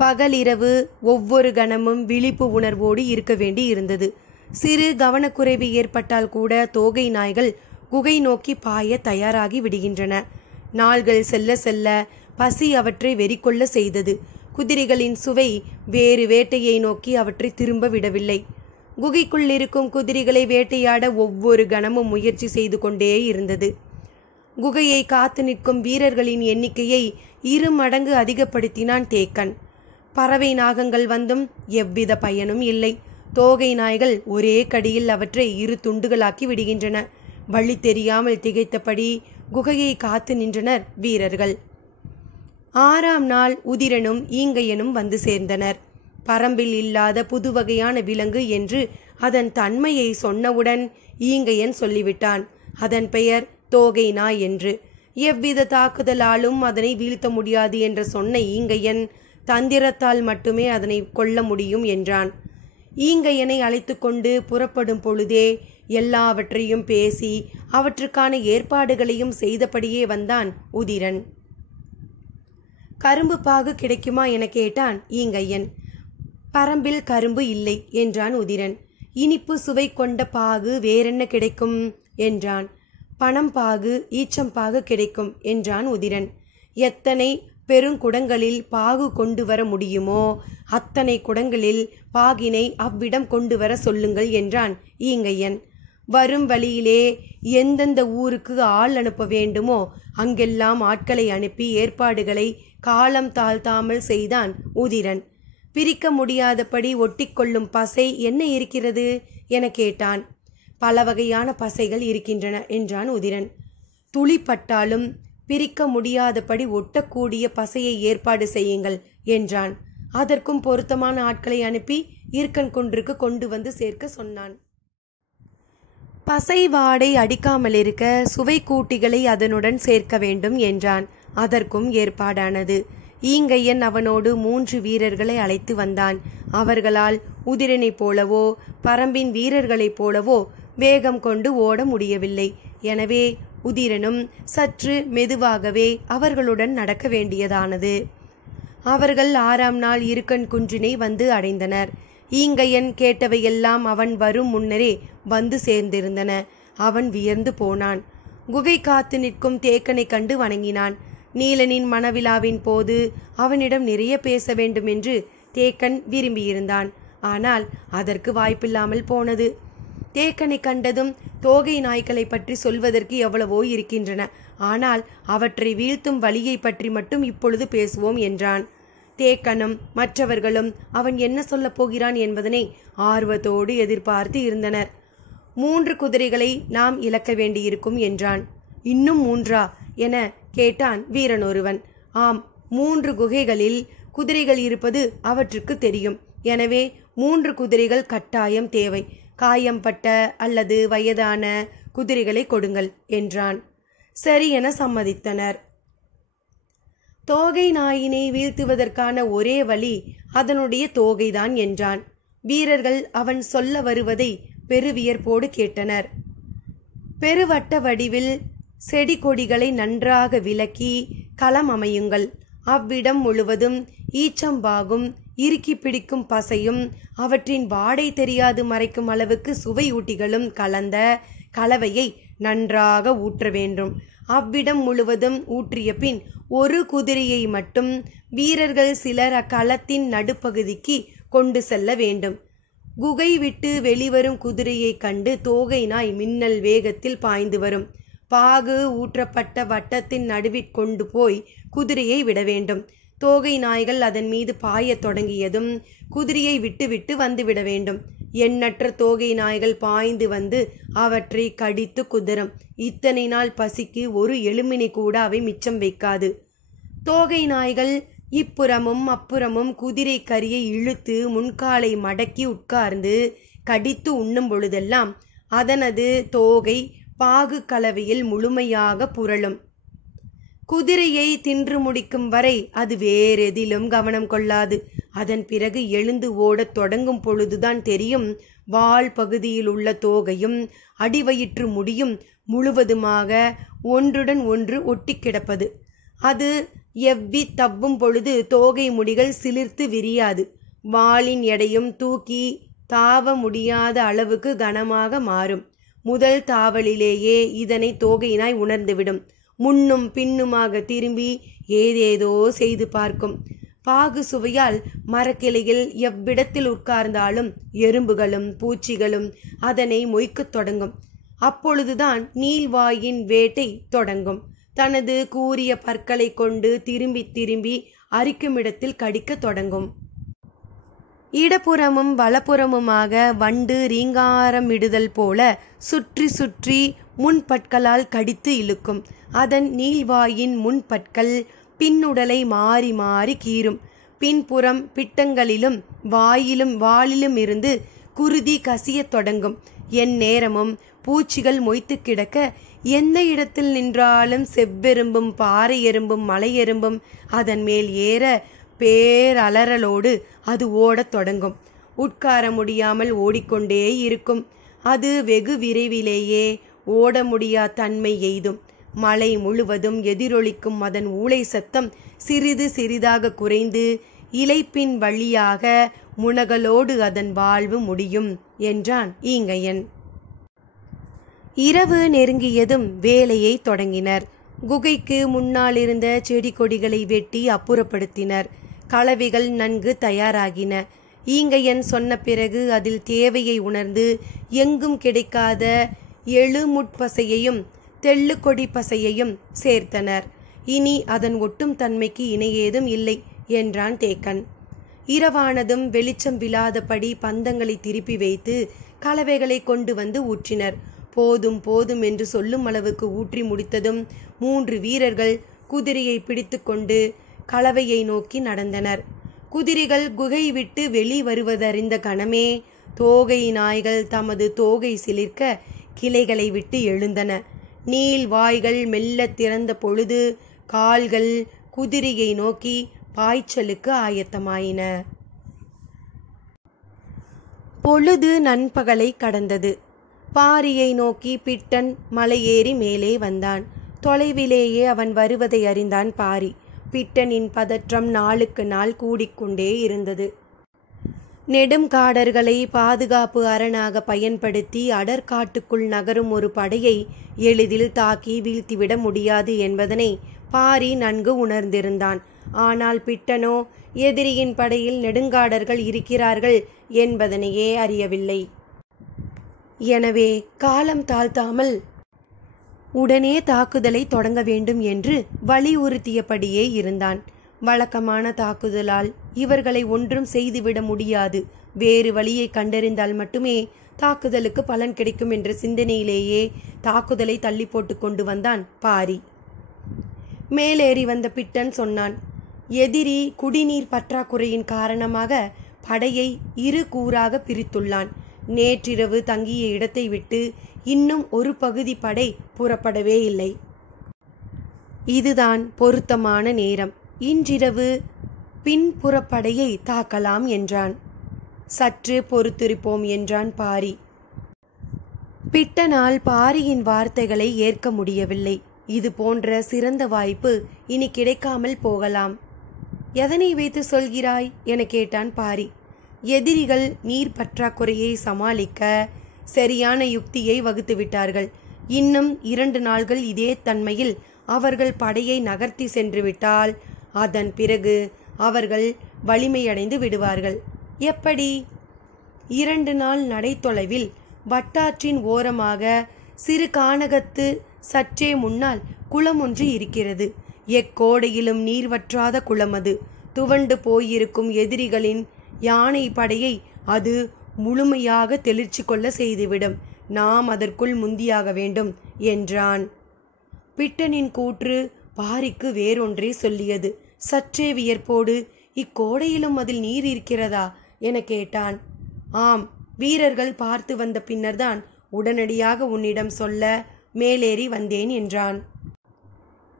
பகலிரவு ஒவ்வொரு கணமும் விழிப்பு உணர்வோடு இருக்க வேண்டி இருந்தது. சிறு கவனக்குறைவு ஏற்பட்டால் கூட தோகை நாய்கள் குகை நோக்கி பாய தயாராகி விடுகின்றன. நாள்கள் செல்ல செல்ல பசி அவற்றை வெறிக்கொள்ள செய்தது. குதிரைகளின் சுவை வேறு வேட்டையை நோக்கி அவற்றை திரும்ப விடவில்லை. குகைக்குள் இருக்கும் குதிரைகளை வேட்டையாட ஒவ்வொரு கணமும் முயற்சி செய்து கொண்டே இருந்தது. குகையை காத்து நிற்கும் வீரர்களின் எண்ணிக்கையை 2 மடங்கு அதிகப்படுத்தினான் தேக்கன். பறவை நாகங்கள் வந்தும் எவ்வித பயனும் இல்லை. தோகை நாய்கள் ஒரே கடியில் அவற்றை 2 துண்டுகளாக்கி விடுகின்றன. வழி தெரியாமல் திகைத்தபடி குகையை காத்து நின்றனர் வீரர்கள். 6ஆம் நாள் உதிரனும் ஈங்கையனும் வந்து சேர்ந்தனர். பரம்பில் இல்லாத புது வகையான விலங்கு என்று அதன் தன்மையை சொன்னவுடன் ஈங்கையன் சொல்லிவிட்டான். அதன் பெயர் தோகை நாய் என்று. எவ்வித தாக்குதலாலும் அதனை வீழ்த்த முடியாது என்று சொன்ன ஈங்கையன் தந்திரத்தால் மட்டுமே அதனை கொல்ல முடியும் என்றான். ஈங்கையனை அழைத்து கொண்டு புறப்படும் பொழுதே எல்லாவற்றையும் பேசி அவற்றுக்கான ஏற்பாடுகளையும் செய்தபடியே வந்தான் உதிரன். கரும்பு பாகு கிடைக்குமா என கேட்டான் ஈங்கையன். பரம்பில் கரும்பு இல்லை என்றான் உதிரன். இனிப்பு சுவை கொண்ட பாகு வேறென்ன கிடைக்கும் என்றான். பணம்பாகு ஈச்சம்பாகு கிடைக்கும் என்றான் உதிரன். எத்தனை பெருங்குடங்களில் பாகு கொண்டு வர முடியுமோ அத்தனை குடங்களில் பாகினை அவ்விடம் கொண்டு வர சொல்லுங்கள் என்றான் ஈங்கையன். வரும் வழியிலே எந்தெந்த ஊருக்கு ஆள் அனுப்ப வேண்டுமோ அங்கெல்லாம் ஆட்களை அனுப்பி ஏற்பாடுகளை காலம் தாழ்த்தாமல் செய்தான் உதிரன். பிரிக்க முடியாதபடி ஒட்டிக்கொள்ளும் பசை என்ன இருக்கிறது என கேட்டான். பல வகையான பசைகள் இருக்கின்றன என்றான் உதிரன். துளிப்பட்டாலும் பிரிக்க முடியாதபடி ஒட்டக்கூடிய பசையை ஏற்பாடு செய்யுங்கள் என்றான். அதற்கும் பொருத்தமான ஆட்களை அனுப்பி இருக்கன் குன்றுக்கு கொண்டு வந்து சேர்க்க சொன்னான். பசை வாடை அடிக்காமல் இருக்க சுவை கூட்டிகளை அதனுடன் சேர்க்க வேண்டும் என்றான். அதற்கும் ஏற்பாடானது. ஈங்கையன் அவனோடு 3 வீரர்களை அழைத்து வந்தான். அவர்களால் உதிரனைப் போலவோ பரம்பின் வீரர்களைப் போலவோ வேகம் கொண்டு ஓட முடியவில்லை. எனவே உதிரனும் சற்று மெதுவாகவே அவர்களுடன் நடக்க வேண்டியதானது. அவர்கள் 6ஆம் நாள் இருக்கன் குன்றினை வந்து அடைந்தனர். ஈங்கையன் கேட்டவையெல்லாம் அவன் வரும் முன்னரே வந்து சேர்ந்திருந்தன. அவன் வியந்து போனான். குகை காத்து நிற்கும் தேக்கனை கண்டு வணங்கினான். நீலனின் மணவிழாவின் போது அவனிடம் நிறைய பேச வேண்டும் என்று தேக்கன் விரும்பியிருந்தான். ஆனால் அதற்கு வாய்ப்பில்லாமல் போனது. தேக்கனை கண்டதும் தோகை நாய்களை பற்றி சொல்வதற்கு எவ்வளவோ இருக்கின்றன. ஆனால் அவற்றை வீழ்த்தும் வழியை பற்றி மட்டும் இப்பொழுது பேசுவோம் என்றான். தேக்கனும் மற்றவர்களும் அவன் என்ன சொல்லப் போகிறான் என்பதனை ஆர்வத்தோடு எதிர்பார்த்து இருந்தனர். 3 குதிரைகளை நாம் இழக்க வேண்டியிருக்கும் என்றான். இன்னும் 3ஆ என கேட்டான் வீரன் ஒருவன். ஆம், 3 குகைகளில் குதிரைகள் இருப்பது அவற்றுக்கு தெரியும். எனவே 3 குதிரைகள் கட்டாயம் தேவை. காயம்பட்ட அல்லது வயதான குதிரைகளை கொடுங்கள் என்றான். சரி என சம்மதித்தனர். தோகை நாயினை வீழ்த்துவதற்கான ஒரே வழி அதனுடைய தோகைதான் என்றான். வீரர்கள் அவன் சொல்ல வருவதை பெருவியற்போடு கேட்டனர். பெருவட்ட வடிவில் செடி கொடிகளை நன்றாக விலக்கி களம் அமையுங்கள். அவ்விடம் முழுவதும் ஈச்சம்பாகும் இறுக்கி பிடிக்கும் பசையும் அவற்றின் வாடை தெரியாது மறைக்கும் அளவுக்கு சுவையூட்டிகளும் கலந்த கலவையை நன்றாக ஊற்ற வேண்டும். அவ்விடம் முழுவதும் ஊற்றிய பின் ஒரு குதிரையை மட்டும் வீரர்கள் சிலர் அக்களத்தின் நடுப்பகுதிக்கு கொண்டு செல்ல வேண்டும். குகை விட்டு வெளிவரும் குதிரையை கண்டு தோகை நாய் மின்னல் வேகத்தில் பாய்ந்து வரும். பாகு ஊற்றப்பட்ட வட்டத்தின் நடுவிற்கொண்டு போய் குதிரையை விட வேண்டும். தோகை நாய்கள் அதன் மீது பாயத் தொடங்கியதும் குதிரையை விட்டு வந்துவிட வேண்டும். எண்ணற்ற தோகை நாய்கள் பாய்ந்து வந்து அவற்றை கடித்து குதறும். இத்தனை நாள் பசிக்கு ஒரு எலுமினை கூட அவை மிச்சம் வைக்காது. தோகை நாய்கள் இப்புறமும் அப்புறமும் குதிரை கரியை இழுத்து முன்காலை மடக்கி உட்கார்ந்து கடித்து உண்ணும் பொழுதெல்லாம் அதனது தோகை பாகு கலவையில் முழுமையாக புரளும். குதிரையை தின்று முடிக்கும் வரை அது வேறெதிலும் கவனம் கொள்ளாது. அதன் பிறகு எழுந்து ஓடத் தொடங்கும் பொழுதுதான் தெரியும் வால் பகுதியில் உள்ள தோகையும் அடிவயிற்று முடியும் முழுவதுமாக ஒன்றுடன் ஒன்று ஒட்டி கிடப்பது. அது எவ்வி தவ்வும் பொழுது தோகை முடிகள் சிலிர்த்து விரியாது. வாளின் எடையும் தூக்கி தாவ முடியாத அளவுக்கு கனமாக மாறும். முதல் தாவலிலேயே இதனை தோகையினாய் உணர்ந்துவிடும். முன்னும் பின்னுமாக திரும்பி ஏதேதோ செய்து பார்க்கும். பாகு சுவையால் மரக்கிளையில் எவ்விடத்தில் உட்கார்ந்தாலும் எறும்புகளும் பூச்சிகளும் அதனை மொய்க்கத் தொடங்கும். அப்பொழுதுதான் நீள்வாயின் வேட்டை தொடங்கும். தனது கூரிய பற்களை கொண்டு திரும்பி திரும்பி அரிக்குமிடத்தில் கடிக்க தொடங்கும். இடப்புறமும் வலப்புறமுமாக வண்டு ரீங்காரமிடுதல் போல சுற்றி சுற்றி முன்பற்களால் கடித்து இழுக்கும். அதன் நீள்வாயின் முன்பற்கள் பின்னுடலை மாறி மாறி கீறும். பின்புறம் பிட்டங்களிலும் வாலிலும் இருந்து குருதி கசியத் தொடங்கும். எந்நேரமும் பூச்சிகள் மொய்த்து கிடக்க எந்த இடத்தில் நின்றாலும் செவ்வெரும்பும் பாறை எறும்பும் மலை எறும்பும் அதன் மேல் ஏற பேரலறலோடு அது ஓடத் தொடங்கும். உட்கார முடியாமல் ஓடிக்கொண்டே இருக்கும். அது வெகு விரைவிலேயே ஓட முடியா தன்மை எய்தும். மலை முழுவதும் எதிரொலிக்கும் அதன் ஊளை சத்தம் சிறிது சிறிதாக குறைந்து இலைப்பின் வழியாக முனகலோடு அதன் வாழ்வு முடியும் என்றான் ஈங்கையன். இரவு நெருங்கியதும் வேலையை தொடங்கினர். குகைக்கு முன்னால் இருந்த செடி கொடிகளை வெட்டி அப்புறப்படுத்தினர். களவிகள் நன்கு தயாராகின. ஈங்கையன் சொன்ன பிறகு அதில் தேவையை உணர்ந்து எங்கும் கிடைக்காத எழுமுட்பசையையும் தெள்ளுக்கொடி பசையையும் சேர்த்தனர். இனி அதன் ஒட்டும் தன்மைக்கு இணையேதும் இல்லை என்றான் தேக்கன். இரவானதும் வெளிச்சம் விழாதபடி பந்தங்களை திருப்பி வைத்து கலவைகளை கொண்டு வந்து ஊற்றினர். போதும் போதும் என்று சொல்லும் அளவுக்கு ஊற்றி முடித்ததும் 3 வீரர்கள் குதிரையை பிடித்து கொண்டு கலவையை நோக்கி நடந்தனர். குதிரைகள் குகை விட்டு வெளி வருவதறிந்த கணமே தோகை நாய்கள் தமது தோகை சிலிர்க்க கிளைகளை விட்டு எழுந்தன. நீள் வாய்கள் மெல்ல திறந்த பொழுது கால்கள் குதிரையை நோக்கி பாய்ச்சலுக்கு ஆயத்தமாயின. பொழுது நண்பகலை கடந்தது. பாரியை நோக்கி பிட்டன் மலையேறி மேலே வந்தான். தொலைவிலேயே அவன் வருவதை அறிந்தான் பாரி. பிட்டனின் பதற்றம் நாளுக்கு நாள் கூடிக்கொண்டே இருந்தது. நெடுங்காடர்களை பாதுகாப்பு அரணாக பயன்படுத்தி அடற்காட்டுக்குள் நகரும் ஒரு படையை எளிதில் தாக்கி வீழ்த்திவிட முடியாது என்பதனை பாரி நன்கு உணர்ந்திருந்தான். ஆனால் பிட்டனோ எதிரியின் படையில் நெடுங்காடர்கள் இருக்கிறார்கள் என்பதனையே அறியவில்லை. எனவே காலம் தாழ்த்தாமல் உடனே தாக்குதலை தொடங்க வேண்டும் என்று வலியுறுத்தியபடியே இருந்தான். வழக்கமான தாக்குதலால் இவர்களை ஒன்றும் செய்துவிட முடியாது. வேறு வழியை கண்டறிந்தால் மட்டுமே தாக்குதலுக்கு பலன் கிடைக்கும் என்ற சிந்தனையிலேயே தாக்குதலை தள்ளி போட்டு கொண்டு வந்தான் பாரி. மேலேறி வந்த பிட்டன் சொன்னான், எதிரி குடிநீர் பற்றாக்குறையின் காரணமாக படையை 2 கூறாக பிரித்துள்ளான். நேற்றிரவு தங்கிய இடத்தை விட்டு இன்னும் ஒரு பகுதி படை புறப்படவே இல்லை. இதுதான் பொருத்தமான நேரம். இன்றிரவு பின்புறப்படையை தாக்கலாம் என்றான். சற்று பொறுத்திருப்போம் என்றான் பாரி. பிட்டனால் பாரியின் வார்த்தைகளை ஏற்க முடியவில்லை. இது போன்ற சிறந்த வாய்ப்பு இனி கிடைக்காமல் போகலாம். எதனை வைத்து சொல்கிறாய் என கேட்டான் பாரி. எதிரிகள் நீர் பற்றாக்குறையை சமாளிக்க சரியான யுக்தியை வகுத்து விட்டார்கள். இன்னும் 2 நாள்கள் இதே தன்மையில் அவர்கள் படையை நகர்த்தி சென்று விட்டால் அதன் பிறகு அவர்கள் வலிமையடைந்து விடுவார்கள். எப்படி? 2 நாள் நடை தொலைவில் வட்டாற்றின் ஓரமாக சிறு கானகத்து சற்றே முன்னால் குளம் ஒன்று இருக்கிறது. எக்கோடையிலும் நீர் வற்றாத குளம் அது. துவண்டு போயிருக்கும் எதிரிகளின் யானை படையை அது முழுமையாக தெளிர்ச்சி கொள்ள செய்துவிடும். நாம் அதற்குள் முந்தியாக வேண்டும் என்றான். பிட்டனின் கூற்று பாரிக்கு வேறொன்றே சொல்லியது. சற்றே வியற்போடு, இக்கோடையிலும் அதில் நீர் இருக்கிறதா என கேட்டான். ஆம், வீரர்கள் பார்த்து வந்த பின்னர்தான் உடனடியாக உன்னிடம் சொல்ல மேலேறி வந்தேன் என்றான்.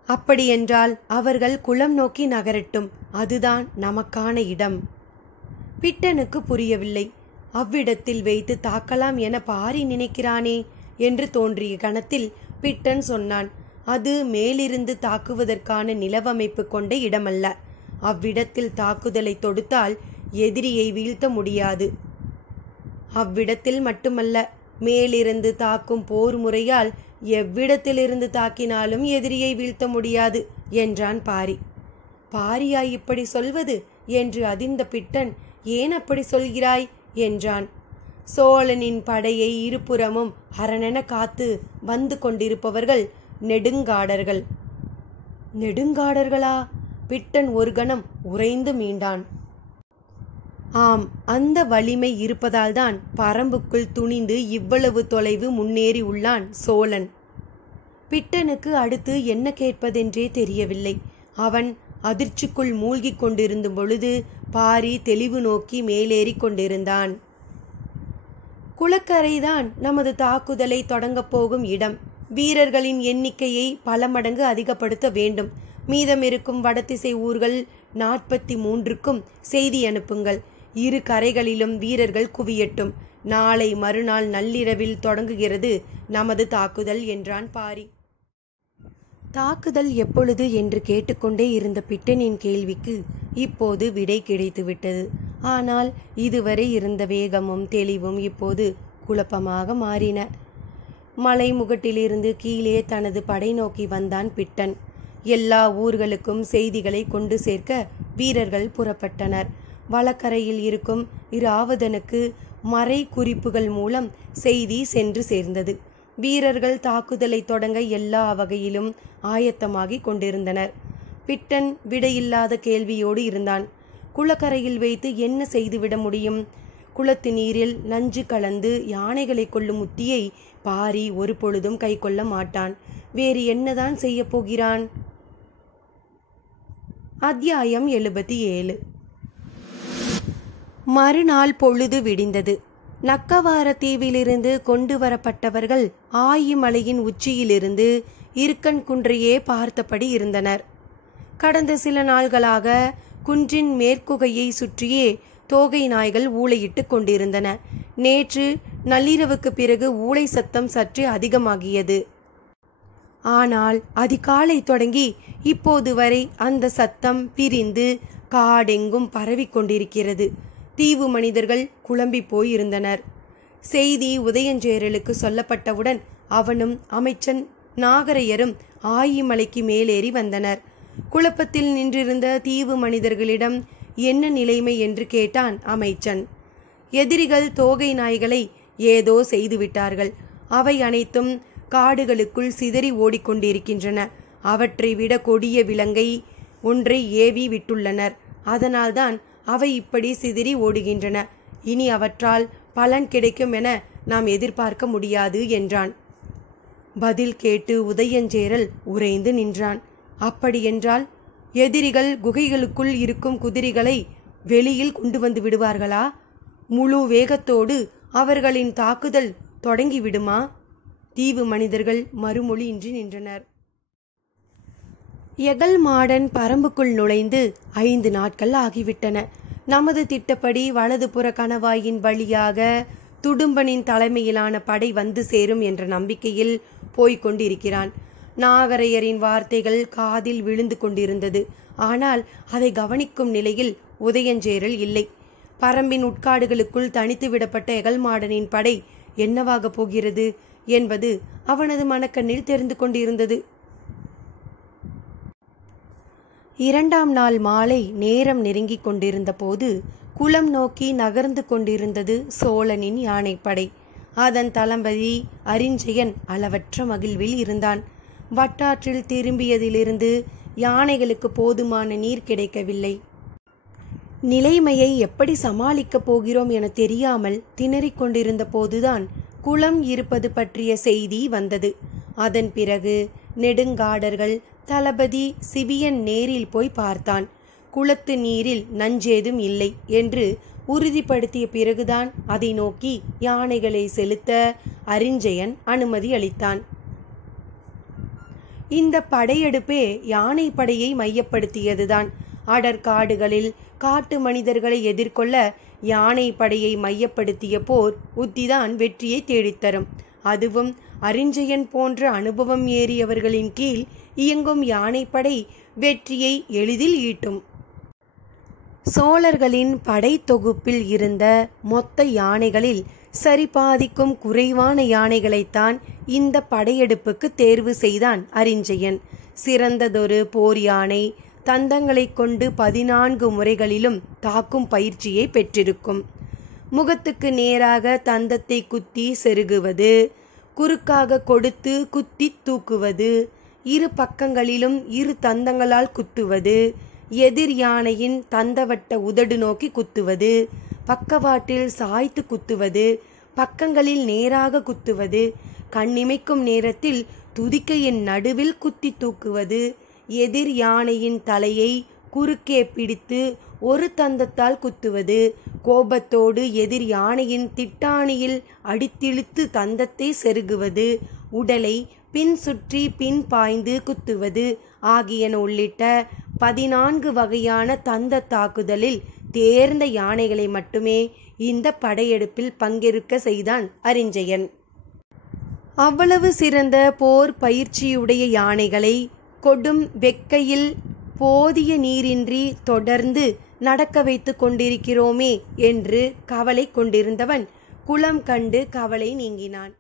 அப்படியென்றால் அவர்கள் குளம் நோக்கி நகரட்டும், அதுதான் நமக்கான இடம். பிட்டனுக்கு புரியவில்லை. அவ்விடத்தில் வைத்து தாக்கலாம் என பாரி நினைக்கிறானே என்று தோன்றிய கணத்தில் பிட்டன் சொன்னான், அது மேலிருந்து தாக்குவதற்கான நிலவமைப்பு கொண்ட இடமல்ல. அவ்விடத்தில் தாக்குதலை தொடுத்தால் எதிரியை வீழ்த்த முடியாது. அவ்விடத்தில் மட்டுமல்ல, மேலிருந்து தாக்கும் போர் முறையால் எவ்விடத்திலிருந்து தாக்கினாலும் எதிரியை வீழ்த்த முடியாது என்றான் பாரி. பாரியா இப்படி சொல்வது என்று அதிர்ந்த பிட்டன், ஏன் அப்படி சொல்கிறாய் என்றான். சோழனின் படையை இருபுறமும் அரணென காத்து வந்து கொண்டிருப்பவர்கள் நெடுங்காடர்கள். நெடுங்காடர்களா? பிட்டன் ஒரு கணம் உறைந்து மீண்டான். ஆம், அந்த வலிமை இருப்பதால்தான் பரம்புக்குள் துணிந்து இவ்வளவு தொலைவு முன்னேறி உள்ளான் சோழன். பிட்டனுக்கு அடுத்து என்ன கேட்பதென்றே தெரியவில்லை. அவன் அதிர்ச்சிக்குள் மூழ்கி கொண்டிருந்த பொழுது பாரி தெளிவு நோக்கி மேலேறி கொண்டிருந்தான். குளக்கரைதான் நமது தாக்குதலை தொடங்கப் போகும் இடம். வீரர்களின் எண்ணிக்கையை பல மடங்கு அதிகப்படுத்த வேண்டும். மீதமிருக்கும் வடதிசை ஊர்கள் 43க்கும் செய்தி அனுப்புங்கள். 2 கரைகளிலும் வீரர்கள் குவியட்டும். நாளை மறுநாள் நள்ளிரவில் தொடங்குகிறது நமது தாக்குதல் என்றான் பாரி. தாக்குதல் எப்பொழுது என்று கேட்டுக்கொண்டே இருந்த பிட்டனின் கேள்விக்கு இப்போது விடை கிடைத்துவிட்டது. ஆனால் இதுவரை இருந்த வேகமும் தெளிவும் இப்போது குழப்பமாக மாறின. மலைமுகட்டிலிருந்து கீழே தனது படை நோக்கி வந்தான் பிட்டன். எல்லா ஊர்களுக்கும் செய்திகளை கொண்டு சேர்க்க வீரர்கள் புறப்பட்டனர். வலக்கரையில் இருக்கும் இராவதனுக்கு மறை குறிப்புகள் மூலம் செய்தி சென்று சேர்ந்தது. வீரர்கள் தாக்குதலை தொடங்க எல்லா வகையிலும் ஆயத்தமாகி கொண்டிருந்தனர். பிட்டன் விடையில்லாத கேள்வியோடு இருந்தான். குளக்கரையில் வைத்து என்ன செய்துவிட முடியும்? குளத்து நீரில் நஞ்சு கலந்து யானைகளை கொள்ளும் உத்தியை பாரி ஒரு பொழுதும் கை கொள்ள மாட்டான். வேறு என்னதான் செய்ய போகிறான்? அத்தியாயம் 77. மறுநாள் பொழுது விடிந்தது. நக்கவாரத்தீவிலிருந்து கொண்டு வரப்பட்டவர்கள் ஆயிமலையின் உச்சியிலிருந்து இருக்கன் குன்றையே பார்த்தபடி இருந்தனர். கடந்த சில நாள்களாக குன்றின் மேற்குகையை சுற்றியே தோகை நாய்கள் ஊளையிட்டு கொண்டிருந்தன. நேற்று நள்ளிரவுக்கு பிறகு ஊளை சத்தம் சற்று அதிகமாகியது. ஆனால் அதிகாலை தொடங்கி இப்போது வரை அந்த சத்தம் பிரிந்து காடெங்கும் பரவி கொண்டிருக்கிறது. தீவு மனிதர்கள் குழம்பி போயிருந்தனர். செய்தி உதயஞ்சேரலுக்கு சொல்லப்பட்டவுடன் அவனும் அமைச்சன் நாகரையரும் ஆயிமலைக்கு மேலேறி வந்தனர். குழப்பத்தில் நின்றிருந்த தீவு மனிதர்களிடம் என்ன நிலைமை என்று கேட்டான் அமைச்சன். எதிரிகள் தோகை நாய்களை ஏதோ செய்துவிட்டார்கள். அவை அனைத்தும் காடுகளுக்குள் சிதறி ஓடிக்கொண்டிருக்கின்றன. அவற்றை விட கொடிய விலங்கை ஒன்றை ஏவி விட்டுள்ளனர். அதனால்தான் அவை இப்படி சிதறி ஓடுகின்றன. இனி அவற்றால் பலன் கிடைக்கும் என நாம் எதிர்பார்க்க முடியாது என்றான். பதில் கேட்டு உதயஞ்சேரல் உறைந்து நின்றான். அப்படியென்றால் எதிரிகள் குகைகளுக்குள் இருக்கும் குதிரைகளை வெளியில் கொண்டு வந்து விடுவார்களா? முழு வேகத்தோடு அவர்களின் தாக்குதல் தொடங்கிவிடுமா? தீவு மனிதர்கள் மறுமொழியின்றி நின்றனர். எகல் மாடன் பரம்புக்குள் நுழைந்து 5 நாட்கள் ஆகிவிட்டன. நமது திட்டப்படி வலதுபுற கணவாயின் வழியாக துடும்பனின் தலைமையிலான படை வந்து சேரும் என்ற நம்பிக்கையில் போய்கொண்டிருக்கிறான். நாகரையரின் வார்த்தைகள் காதில் விழுந்து கொண்டிருந்தது. ஆனால் அதை கவனிக்கும் நிலையில் உதயஞ்சேரல் இல்லை. பரம்பின் உட்காடுகளுக்குள் தனித்து விடப்பட்ட எகல்மாடனின் படை என்னவாக போகிறது என்பது அவனது மனக்கண்ணில் தெரிந்து கொண்டிருந்தது. 2ஆம் நாள் மாலை நேரம் நெருங்கிக் கொண்டிருந்த போது குளம் நோக்கி நகர்ந்து கொண்டிருந்தது சோழனின் யானைப்படை. அதன் தளபதி அரிஞ்சயன் அளவற்ற மகிழ்வில் இருந்தான். வட்டாற்றில் திரும்பியதிலிருந்து யானைகளுக்கு போதுமான நீர் கிடைக்கவில்லை. நிலைமையை எப்படி சமாளிக்கப் போகிறோம் என தெரியாமல் திணறிக் கொண்டிருந்த போதுதான் குளம் இருப்பது பற்றிய செய்தி வந்தது. அதன் பிறகு நெடுங்காடர்கள் தளபதி சிவியன் நேரில் போய் பார்த்தான். குளத்து நீரில் நஞ்சேதும் இல்லை என்று உறுதிப்படுத்திய பிறகுதான் அதை நோக்கி யானைகளை செலுத்த அரிஞ்சயன் அனுமதி அளித்தான். இந்த படையெடுப்பே யானை படையை மையப்படுத்தியதுதான். அடற்காடுகளில் காட்டு மனிதர்களை எதிர்கொள்ள யானை படையை மையப்படுத்திய போர் உத்திதான் வெற்றியை தேடித்தரும். அதுவும் அரிஞ்சயன் போன்ற அனுபவம் ஏறியவர்களின் கீழ் இயங்கும் யானைப்படை வெற்றியை எளிதில் ஈட்டும். சோழர்களின் படை தொகுப்பில் இருந்த மொத்த யானைகளில் சரிபாதிக்கும் குறைவான யானைகளைத்தான் இந்த படையெடுப்புக்கு தேர்வு செய்தான் அரிஞ்சயன். சிறந்ததொரு போர் யானை தந்தங்களை கொண்டு 14 முறைகளிலும் தாக்கும் பயிற்சியை பெற்றிருக்கும். முகத்துக்கு நேராக தந்தத்தை குத்தி செருகுவது, குறுக்காக கொடுத்து குத்தி தூக்குவது, இரு பக்கங்களிலும் இரு தந்தங்களால் குத்துவது, எதிர் யானையின் தந்தவட்ட உதடு நோக்கி குத்துவது, பக்கவாட்டில் சாய்த்து குத்துவது, பக்கங்களில் நேராக குத்துவது, கண்ணிமைக்கும் நேரத்தில் துதிக்கையின் நடுவில் குத்தி தூக்குவது, எதிர் யானையின் தலையை குறுக்கே பிடித்து ஒரு தந்தத்தால் குத்துவது, கோபத்தோடு எதிர் யானையின் திட்டாணியில் அடித்திழுத்து தந்தத்தை செருகுவது, உடலை பின் சுற்றி பின் பாய்ந்து குத்துவது ஆகியன உள்ளிட்ட 14 வகையான தந்த தாக்குதலில் தேர்ந்த யானைகளை மட்டுமே இந்த படையெடுப்பில் பங்கேற்க செய்தான் அரிஞ்சயன். அவ்வளவு சிறந்த போர் பயிற்சியுடைய யானைகளை கொடும் வெக்கையில் போதிய நீரின்றி தொடர்ந்து நடக்க வைத்து கொண்டிருக்கிறோமே என்று கவலை கொண்டிருந்தவன் குளம் கண்டு கவலை நீங்கினான்.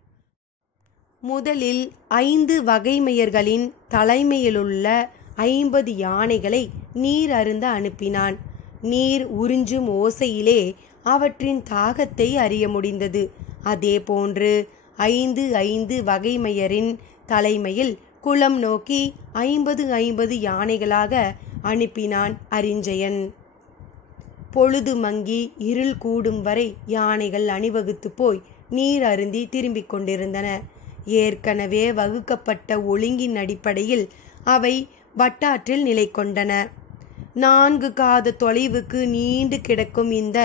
முதலில் 5 வகைமையர்களின் தலைமையிலுள்ள 50 யானைகளை நீர் அருந்த அனுப்பினான். நீர் உறிஞ்சும் ஓசையிலே அவற்றின் தாகத்தை அறிய முடிந்தது. அதே போன்று 5 வகைமையரின் தலைமையில் குளம் நோக்கி 50 யானைகளாக அனுப்பினான் அரிஞ்சயன். பொழுது மங்கி இருள் கூடும் வரை யானைகள் அணிவகுத்து போய் நீர் அருந்தி திரும்பிக் கொண்டிருந்தன. ஏற்கனவே வகுக்கப்பட்ட ஒழுங்கின் அடிப்படையில் அவை வட்டாற்றில் நிலை கொண்டன. 4 காத தொலைவுக்கு நீண்டு கிடக்கும் இந்த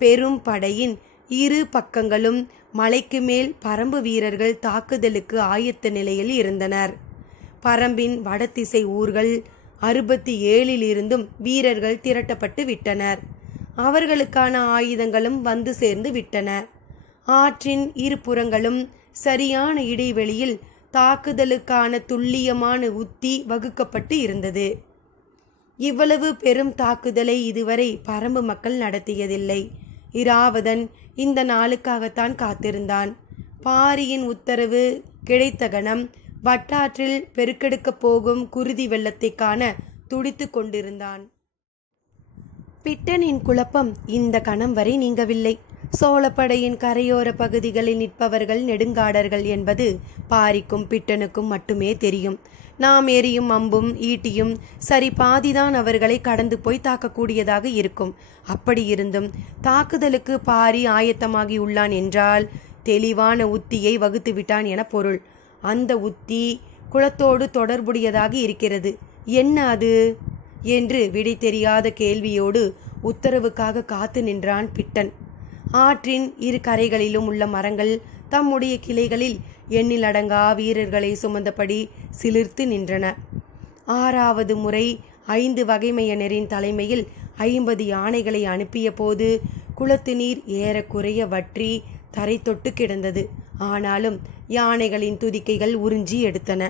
பெரும் படையின் இரு பக்கங்களும் மலைக்கு மேல் பரம்பு வீரர்கள் தாக்குதலுக்கு ஆயத்த நிலையில் இருந்தனர். பரம்பின் வடதிசை ஊர்கள் 67 வீரர்கள் திரட்டப்பட்டு விட்டனர். அவர்களுக்கான ஆயுதங்களும் வந்து சேர்ந்து விட்டன. ஆற்றின் இருபுறங்களும் சரியான இடைவெளியில் தாக்குதலுக்கான துல்லியமான உத்தி வகுக்கப்பட்டு இருந்தது. இவ்வளவு பெரும் தாக்குதலை இதுவரை பரம்பு மக்கள் நடத்தியதில்லை. இராவதன் இந்த நாளுக்காகத்தான் காத்திருந்தான். பாரியின் உத்தரவு கிடைத்த கணம் வட்டாற்றில் பெருக்கெடுக்கப் போகும் குருதி வெள்ளத்தை காண துடித்து கொண்டிருந்தான். பிட்டனின் குழப்பம் இந்த கணம் வரை நீங்கவில்லை. சோழப்படையின் கரையோர பகுதிகளில் நிற்பவர்கள் நெடுங்காடர்கள் என்பது பாரிக்கும் பிட்டனுக்கும் மட்டுமே தெரியும். நாம் எரியும் அம்பும் ஈட்டியும் சரி பாதிதான் அவர்களை கடந்து போய் தாக்கக்கூடியதாக இருக்கும். அப்படி இருந்தும் தாக்குதலுக்கு பாரி ஆயத்தமாகி உள்ளான் என்றால் தெளிவான உத்தியை வகுத்து விட்டான் என பொருள். அந்த உத்தி குளத்தோடு தொடர்புடையதாக இருக்கிறது. என்ன அது என்று விடை தெரியாத கேள்வியோடு உத்தரவுக்காக காத்து நின்றான் பிட்டன். ஆற்றின் இரு கரைகளிலும் உள்ள மரங்கள் தம்முடைய கிளைகளில் எண்ணிலடங்கா வீரர்களை சுமந்தபடி சிலிர்த்து நின்றன. 6வது முறை 5 வகைமையினரின் தலைமையில் 50 யானைகளை அனுப்பிய போது குளத்து நீர் ஏறக்குறைய வற்றி தரை தொட்டு கிடந்தது. ஆனாலும் யானைகளின் துதிக்கைகள் உறிஞ்சி எடுத்தன.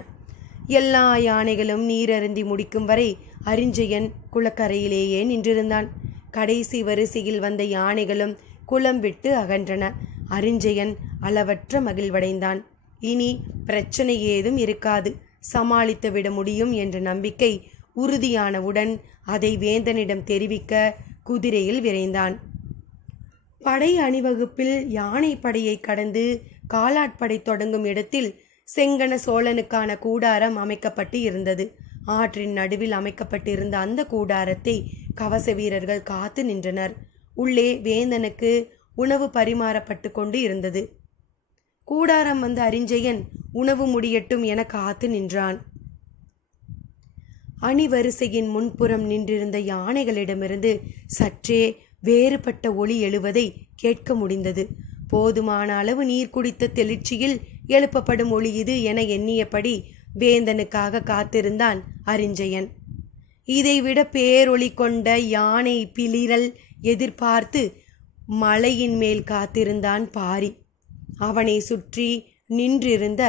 எல்லா யானைகளும் நீரருந்தி முடிக்கும் வரை அரிஞ்சயன் குளக்கரையிலேயே நின்றிருந்தான். கடைசி வரிசையில் வந்த யானைகளும் குளம் விட்டு அகன்றன. அரிஞ்சயன் அளவற்ற மகிழ்வடைந்தான். இனி பிரச்சனை ஏதும் இருக்காது, சமாளித்து விட முடியும் என்ற நம்பிக்கை உறுதியானவுடன் அதை வேந்தனிடம் தெரிவிக்க குதிரையில் விரைந்தான். படை அணிவகுப்பில் யானை படையை கடந்து காலாட்படை தொடங்கும் இடத்தில் செங்கன சோழனுக்கான கூடாரம் அமைக்கப்பட்டு இருந்தது. ஆற்றின் நடுவில் அமைக்கப்பட்டிருந்த அந்த கூடாரத்தை கவச வீரர்கள் காத்து நின்றனர். உள்ளே வேந்தனுக்கு உணவு பரிமாறப்பட்டு கொண்டு இருந்தது. கூடாரம் வந்த அரிஞ்சயன் உணவு முடியட்டும் என காத்து நின்றான். அணிவரிசையின் முன்புறம் நின்றிருந்த யானைகளிடமிருந்து சற்றே வேறுபட்ட ஒலி எழுவதை கேட்க முடிந்தது. போதுமான அளவு நீர் குடித்த தெளிர்ச்சியில் எழுப்பப்படும் ஒளி இது என எண்ணியபடி வேந்தனுக்காக காத்திருந்தான் அரிஞ்சயன். இதைவிட பேரொளி கொண்ட யானை பிளிரல் எதிர்பார்த்து மலையின் மேல் காத்திருந்தான் பாரி. அவனை சுற்றி நின்றிருந்த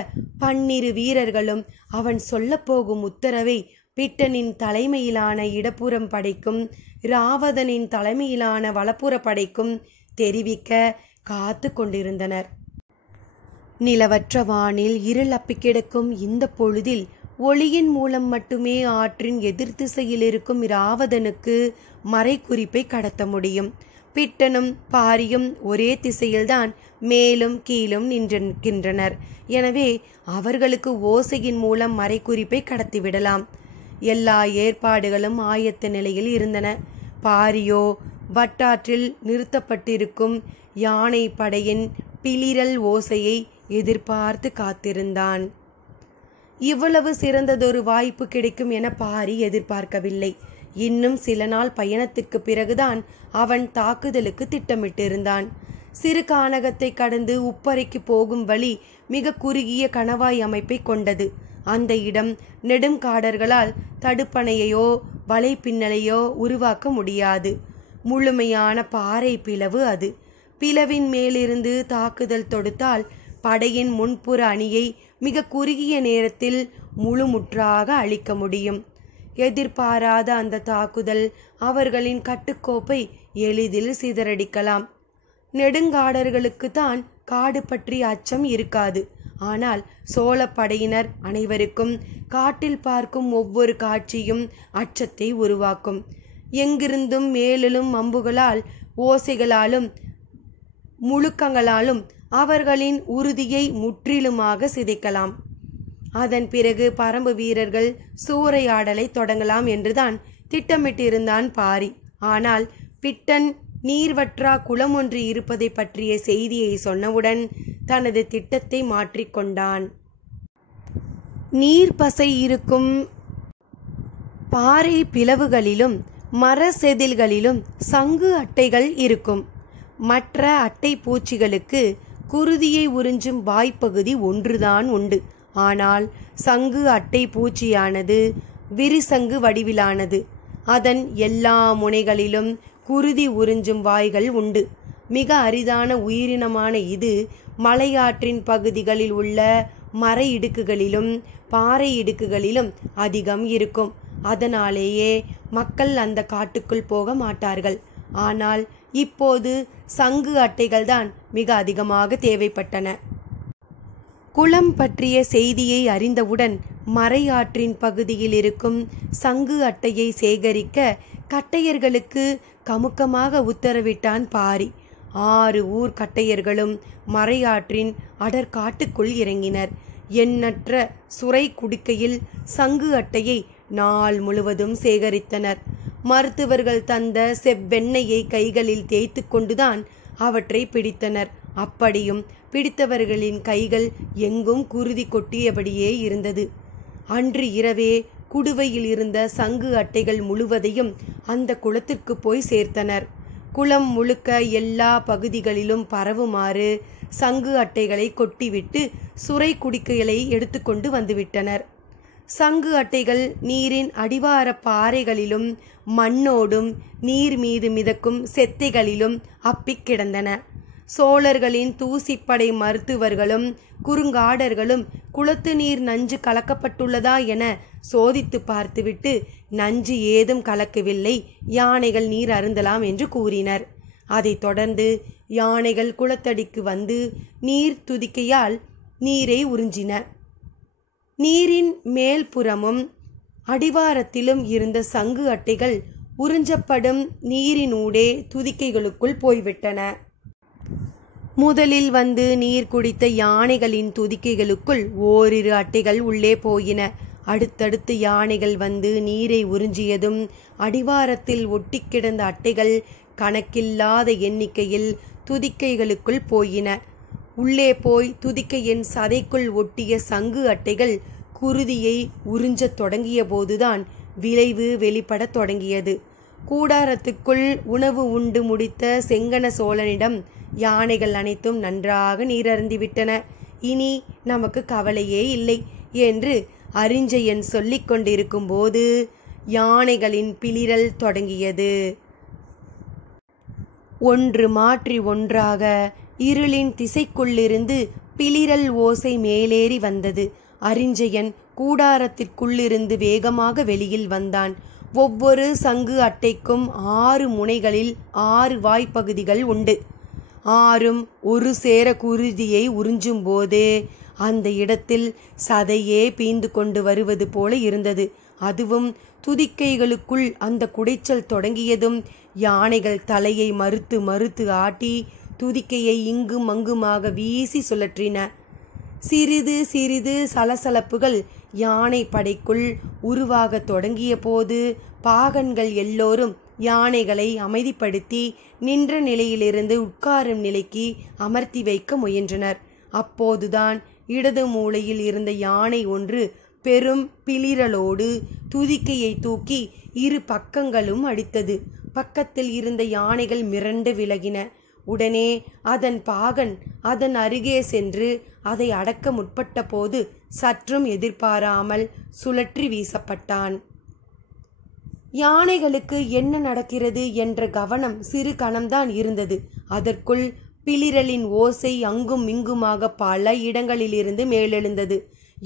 12 வீரர்களும் அவன் சொல்லப்போகும் உத்தரவை பிட்டனின் தலைமையிலான இடப்புறம் படைக்கும் இராவதனின் தலைமையிலான வலப்புற படைக்கும் தெரிவிக்க காத்து கொண்டிருந்தனர். நிலவற்ற வானில் இருள் அப்பி கிடக்கும் இந்த பொழுதில் ஒளியின் மூலம் மட்டுமே ஆற்றின் எதிர் திசையில் இருக்கும் இராவதனுக்கு மறைக்குறிப்பை கடத்த முடியும். பிட்டனும் பாரியும் ஒரே திசையில்தான் மேலும் கீழும் நின்றிருக்கின்றனர். எனவே அவர்களுக்கு ஓசையின் மூலம் மறைக்குறிப்பை கடத்திவிடலாம். எல்லா ஏற்பாடுகளும் ஆயத்த நிலையில் இருந்தன. பாரியோ வட்டாற்றில் நிறுத்தப்பட்டிருக்கும் யானை படையின் பிளிரல் ஓசையை எதிர்பார்த்து காத்திருந்தான். இவ்வளவு சிறந்ததொரு வாய்ப்பு கிடைக்கும் என பாரி எதிர்பார்க்கவில்லை. இன்னும் சில நாள் பயணத்திற்கு பிறகுதான் அவன் தாக்குதலுக்கு திட்டமிட்டிருந்தான். சிறு கானகத்தை கடந்து உப்பரைக்கு போகும் வழி மிக குறுகிய கணவாய் அமைப்பை கொண்டது. அந்த இடம் நெடுங்காடர்களால் தடுப்பணையோ வலை பின்னலையோ உருவாக்க முடியாது. முழுமையான பாறை பிளவு அது. பிளவின் மேலிருந்து தாக்குதல் தொடுத்தால் படையின் முன்புற அணியை மிக குறுகிய நேரத்தில் முழுமுற்றாக அழிக்க முடியும். எதிர்பாராத அந்த தாக்குதல் அவர்களின் கட்டுக்கோப்பை எளிதில் சிதறடிக்கலாம். நெடுங்காடர்களுக்கு தான் காடு பற்றிய அச்சம் இருக்காது. ஆனால் சோழ படையினர் அனைவருக்கும் காட்டில் பார்க்கும் ஒவ்வொரு காட்சியும் அச்சத்தை உருவாக்கும். எங்கிருந்தும் மேலும் அம்புகளால், ஓசைகளாலும், முழுக்கங்களாலும் அவர்களின் உறுதியை முற்றிலுமாக சிதைக்கலாம். அதன் பிறகு பரம்பு வீரர்கள் சூறையாடலை தொடங்கலாம் என்றுதான் திட்டமிட்டிருந்தான் பாரி. ஆனால் பிட்டன் நீர்வற்றா குளம் ஒன்று இருப்பதை பற்றிய செய்தியை சொன்னவுடன் தனது திட்டத்தை மாற்றிக்கொண்டான். நீர்ப்பசை இருக்கும் பாறை பிளவுகளிலும் மர செதில்களிலும் சங்கு அட்டைகள் இருக்கும். மற்ற அட்டை பூச்சிகளுக்கு குருதியை உறிஞ்சும் வாய்ப்பகுதி ஒன்றுதான் உண்டு. ஆனால் சங்கு அட்டை பூச்சியானது விரிசங்கு வடிவிலானது. அதன் எல்லா முனைகளிலும் குருதி உறிஞ்சும் வாய்கள் உண்டு. மிக அரிதான உயிரினமான இது மலையாற்றின் பகுதிகளில் உள்ள மர இடுக்குகளிலும் பாறை இடுக்குகளிலும் அதிகம் இருக்கும். அதனாலேயே மக்கள் அந்த காட்டுக்குள் போக மாட்டார்கள். ஆனால் இப்போது சங்கு அட்டைகள்தான் மிக அதிகமாக தேவைப்பட்டன. குளம் பற்றிய செய்தியை அறிந்தவுடன் மறையாற்றின் பகுதியில் இருக்கும் சங்கு அட்டையை சேகரிக்க கட்டையர்களுக்கு கமுக்கமாக உத்தரவிட்டான் பாரி. 6 ஊர் கட்டையர்களும் மறையாற்றின் அடற்காட்டுக்குள் இறங்கினர். எண்ணற்ற சுரை குடிக்கையில் சங்கு அட்டையை நாள் முழுவதும் சேகரித்தனர். மருத்துவர்கள் தந்த செவ்வெண்ணெயை கைகளில் தேய்த்து கொண்டுதான் அவற்றை பிடித்தனர். அப்படியும் பிடித்தவர்களின் கைகள் எங்கும் குருதி கொட்டியபடியே இருந்தது. அன்று இரவே குடுவையில் இருந்த சங்கு அட்டைகள் முழுவதையும் அந்த குளத்திற்கு போய் சேர்த்தனர். குளம் முழுக்க எல்லா பகுதிகளிலும் பரவுமாறு சங்கு அட்டைகளை கொட்டிவிட்டு சுரை குடிக்கைகளை எடுத்துக்கொண்டு வந்துவிட்டனர். சங்கு அட்டைகள் நீரின் அடிவார பாறைகளிலும் மண்ணோடும் நீர் மீது மிதக்கும் செத்தைகளிலும் அப்பிக் கிடந்தன. சோழர்களின் தூசிப்படை மருத்துவர்களும் குறுங்காடர்களும் குளத்து நீர் நஞ்சு கலக்கப்பட்டுள்ளதா என சோதித்து பார்த்துவிட்டு நஞ்சு ஏதும் கலக்கவில்லை, யானைகள் நீர் அருந்தலாம் என்று கூறினர். அதைத் தொடர்ந்து யானைகள் குளத்தடிக்கு வந்து நீர் துதிக்கையால் நீரை உறிஞ்சின. நீரின் மேல்புறமும் அடிவாரத்திலும் இருந்த சங்கு அட்டைகள் உறிஞ்சப்படும் நீரினூடே துதிக்கைகளுக்குள் போய்விட்டன. முதலில் வந்து நீர் குடித்த யானைகளின் துதிக்கைகளுக்குள் ஓரிரு அட்டைகள் உள்ளே போயின. அடுத்தடுத்து யானைகள் வந்து நீரை உறிஞ்சியதும் அடிவாரத்தில் ஒட்டி கிடந்த அட்டைகள் கணக்கில்லாத எண்ணிக்கையில் துதிக்கைகளுக்குள் போயின. உள்ளே போய் துதிக்கையின் சதைக்குள் ஒட்டிய சங்கு அட்டைகள் குருதியை உறிஞ்சத் தொடங்கிய போதுதான் விளைவு வெளிப்படத் தொடங்கியது. கூடாரத்துக்குள் உணவு உண்டு முடித்த செங்கன சோழனிடம் யானைகள் அனைத்தும் நன்றாக நீரருந்திவிட்டன, இனி நமக்கு கவலையே இல்லை என்று அரிஞ்சயன் சொல்லிக் கொண்டிருக்கும் போது யானைகளின் பிளிரல் தொடங்கியது. ஒன்று மாற்றி ஒன்றாக இருளின் திசைக்குள்ளிருந்து பிளிரல் ஓசை மேலேறி வந்தது. அரிஞ்சயன் கூடாரத்திற்குள்ளிருந்து வேகமாக வெளியில் வந்தான். ஒவ்வொரு சங்கு அட்டைக்கும் 6 முனைகளில் 6 வாய்ப்பகுதிகள் உண்டு. 6ம் ஒரு சேர குருதியை உறிஞ்சும் போது அந்த இடத்தில் சதையே பீந்து கொண்டு வருவது போல இருந்தது. அதுவும் துதிக்கைகளுக்குள் அந்த குடைச்சல் தொடங்கியதும் யானைகள் தலையை மறுத்து மறுத்து ஆட்டி துதிக்கையை இங்கும் அங்குமாக வீசி சுழற்றின. சிறிது சிறிது சலசலப்புகள் யானை படைக்குள் உருவாக தொடங்கிய போது பாகன்கள் எல்லோரும் யானைகளை அமைதிப்படுத்தி நின்ற நிலையிலிருந்து உட்காரும் நிலைக்கு அமர்த்தி வைக்க முயன்றனர். அப்போதுதான் இடது மூலையில் இருந்த யானை ஒன்று பெரும் பிளிரலோடு துதிக்கையை தூக்கி 2 பக்கங்களும் அடித்தது. பக்கத்தில் இருந்த யானைகள் மிரண்டு விலகின. உடனே அதன் பாகன் அதன் அருகே சென்று அதை அடக்க முற்பட்ட போது சற்றும் எதிர்பாராமல் சுழற்றி வீசப்பட்டான். யானைகளுக்கு என்ன நடக்கிறது என்ற கவனம் சிறு கணம்தான் இருந்தது. அதற்குள் பிளிரலின் ஓசை அங்கும் இங்குமாக பல இடங்களிலிருந்து மேலெழுந்தது.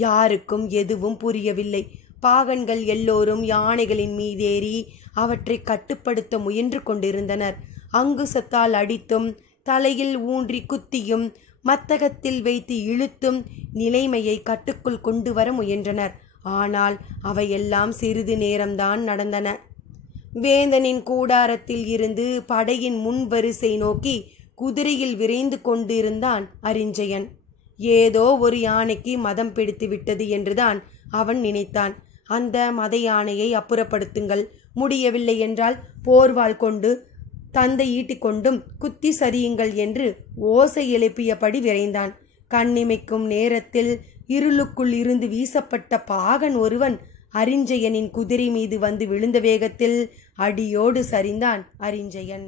யாருக்கும் எதுவும் புரியவில்லை. பாகன்கள் எல்லோரும் யானைகளின் மீதேறி அவற்றை கட்டுப்படுத்த முயன்று கொண்டிருந்தனர். அங்குசத்தால் அடித்தும் தலையில் ஊன்றி குத்தியும் மத்தகத்தில் வைத்து இழுத்தும் நிலைமையை கட்டுக்குள் கொண்டு வர முயன்றனர். ஆனால் அவையெல்லாம் சிறிது நேரம்தான் நடந்தன. வேந்தனின் கூடாரத்தில் இருந்து படையின் முன் வரிசை நோக்கி குதிரையில் விரைந்து கொண்டிருந்தான் அரிஞ்சயன். ஏதோ ஒரு யானைக்கு மதம் பிடித்து விட்டது என்றுதான் அவன் நினைத்தான். அந்த மத யானையை அப்புறப்படுத்துங்கள், முடியவில்லை என்றால் போர்வாள் கொண்டு தந்தை ஈட்டிக்கொண்டும் குத்தி சரியுங்கள் என்று ஓசை எழுப்பியபடி விரைந்தான். கண்ணிமைக்கும் நேரத்தில் இருளுக்குள் இருந்து வீசப்பட்ட பாகன் ஒருவன் அரிஞ்சயனின் குதிரை மீது வந்து விழுந்த வேகத்தில் அடியோடு சரிந்தான் அரிஞ்சயன்.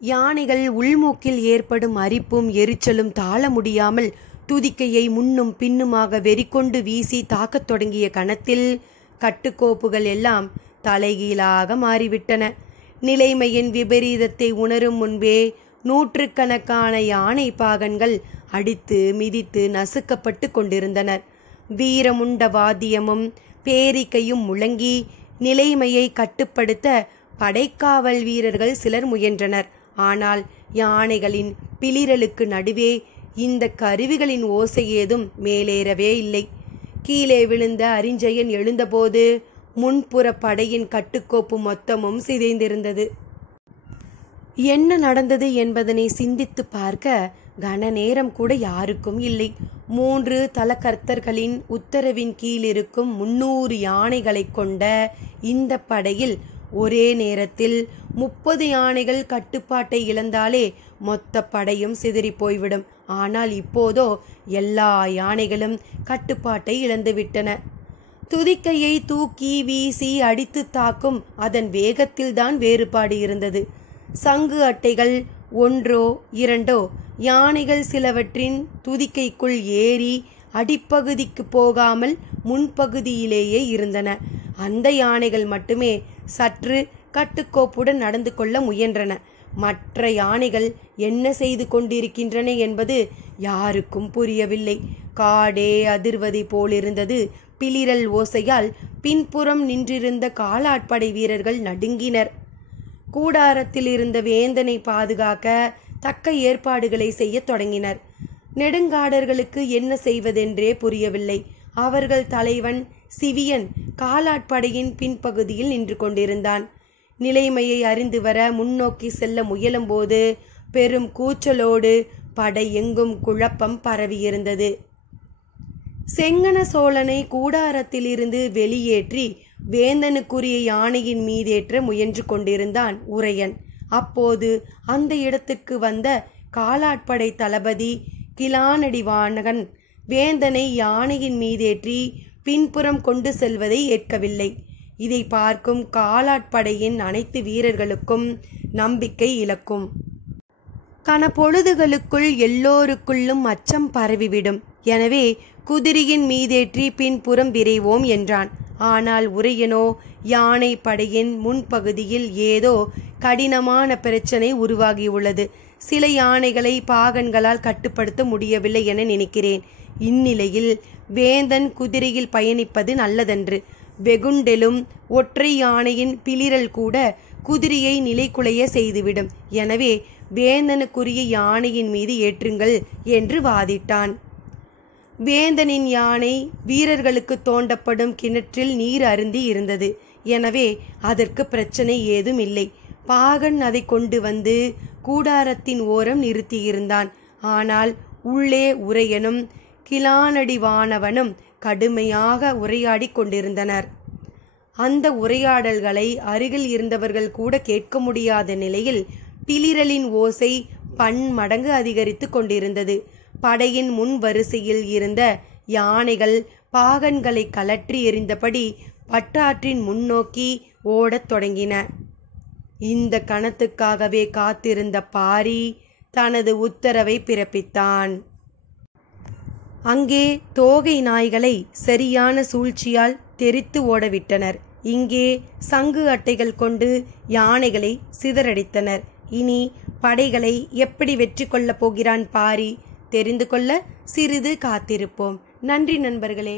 யானைகள் உள்மூக்கில் ஏற்படும் அரிப்பும் எரிச்சலும் தாழ முடியாமல் துதிக்கையை முன்னும் பின்னுமாக வெறிக்கொண்டு வீசி தாக்கத் தொடங்கிய கணத்தில் கட்டுக்கோப்புகள் எல்லாம் தலைகீழாக மாறிவிட்டன. நிலைமையின் விபரீதத்தை உணரும் முன்பே நூற்றுக்கணக்கான யானை பாகன்கள் அடித்து மிதித்து நசுக்கப்பட்டு கொண்டிருந்தனர். வீரமுண்ட வாத்தியமும் பேரிக்கையும் முழங்கி நிலைமையை கட்டுப்படுத்த படைக்காவல் வீரர்கள் சிலர் முயன்றனர். ஆனால் யானைகளின் பிளிரலுக்கு நடுவே இந்த கருவிகளின் ஓசை ஏதும் மேலேறவே இல்லை. கீழே விழுந்த அரிஞ்சயன் எழுந்தபோது முன்புற படையின் கட்டுக்கோப்பு மொத்தமும் சிதைந்திருந்தது. என்ன நடந்தது என்பதனை சிந்தித்து பார்க்க கன நேரம் கூட யாருக்கும் இல்லை. 3 தலக்கர்த்தர்களின் உத்தரவின் கீழ் இருக்கும் 300 யானைகளை கொண்ட இந்த படையில் ஒரே நேரத்தில் 30 யானைகள் கட்டுப்பாட்டை இழந்தாலே மொத்த படையும் சிதறி போய்விடும். ஆனால் இப்போதோ எல்லா யானைகளும் கட்டுப்பாட்டை இழந்துவிட்டன. துதிக்கையை தூக்கி வீசி அடித்து தாக்கும் அதன் வேகத்தில்தான் வேறுபாடு இருந்தது. சங்கு அட்டைகள் 1 2 யானைகள் சிலவற்றின் துதிக்கைக்குள் ஏறி அடிப்பகுதிக்கு போகாமல் முன்பகுதியிலேயே இருந்தன. அந்த யானைகள் மட்டுமே சற்று கட்டுக்கோப்புடன் நடந்து கொள்ள முயன்றன. மற்ற யானைகள் என்ன செய்து கொண்டிருக்கின்றன என்பது யாருக்கும் புரியவில்லை. காடே அதிர்வதை போலிருந்தது. பிளிரல் ஓசையால் பின்புறம் நின்றிருந்த காலாட்படை வீரர்கள் நடுங்கினர். கூடாரத்தில் இருந்த வேந்தனை பாதுகாக்க தக்க ஏற்பாடுகளை செய்ய தொடங்கினர். நெடுங்காடர்களுக்கு என்ன செய்வதென்றே புரியவில்லை. அவர்கள் தலைவன் சிவியன் காலாட்படையின் பின்பகுதியில் நின்று கொண்டிருந்தான். நிலைமையை அறிந்து வர முன்னோக்கி செல்ல முயலும்போது பெரும் கூச்சலோடு படை எங்கும் குழப்பம் பரவியிருந்தது. செங்கன சோழனை கூடாரத்தில் இருந்து வெளியேற்றி வேந்தனுக்குரிய யானையின் மீதேற்ற முயன்று கொண்டிருந்தான் உரையன். அப்போது அந்த இடத்துக்கு வந்த காலாட்படை தளபதி கிளானடிவானகன் வேந்தனை யானையின் மீதேற்றி பின்புறம் கொண்டு செல்வதை ஏற்கவில்லை. இதை பார்க்கும் காலாட்படையின் அனைத்து வீரர்களுக்கும் நம்பிக்கை இழக்கும். கனப்பொழுதுகளுக்குள் எல்லோருக்குள்ளும் அச்சம் பரவிவிடும். எனவே குதிரையின் மீதேற்றி பின்புறம் விரைவோம் என்றான். ஆனால் உரையனோ யானை படையின் முன்பகுதியில் ஏதோ கடினமான பிரச்சனை உருவாகியுள்ளது. சில யானைகளை பாகன்களால் கட்டுப்படுத்த முடியவில்லை என நினைக்கிறேன். இந்நிலையில் வேந்தன் குதிரையில் பயணிப்பது நல்லதன்று. வெகுண்டெலும் ஒற்றை யானையின் பிளிரல் கூட குதிரையை நிலைகுலைய செய்துவிடும். எனவே வேந்தனுக்குரிய யானையின் மீது ஏற்றுங்கள் என்று வாதிட்டான். வேந்தனின் யானை வீரர்களுக்கு தோண்டப்படும் கிணற்றில் நீர் அருந்தி இருந்தது. எனவே அதற்கு பிரச்சனை ஏதும் இல்லை. பாகன் அதை கொண்டு வந்து கூடாரத்தின் ஓரம் நிறுத்தியிருந்தான். ஆனால் உள்ளே உரையனும் கிளானடிவானவனும் கடுமையாக உரையாடி கொண்டிருந்தனர். அந்த உரையாடல்களை அருகில் இருந்தவர்கள் கூட கேட்க முடியாத நிலையில் பிளிரலின் ஓசை பன்மடங்கு அதிகரித்து கொண்டிருந்தது. படையின் முன் வரிசையில் இருந்த யானைகள் பாகன்களை கலற்றி எறிந்தபடி பட்டாற்றின் முன்னோக்கி ஓடத் தொடங்கின. இந்த கணத்துக்காகவே காத்திருந்த பாரி தனது உத்தரவை பிறப்பித்தான். அங்கே தோகை நாய்களை சரியான சூழ்ச்சியால் தெரித்து ஓடவிட்டனர். இங்கே சங்கு அட்டைகள் கொண்டு யானைகளை சிதறடித்தனர். இனி படைகளை எப்படி வெற்றி கொள்ளப் போகிறான் பாரி தெரிந்து கொள்ள சிறிது காத்திருப்போம். நன்றி நண்பர்களே.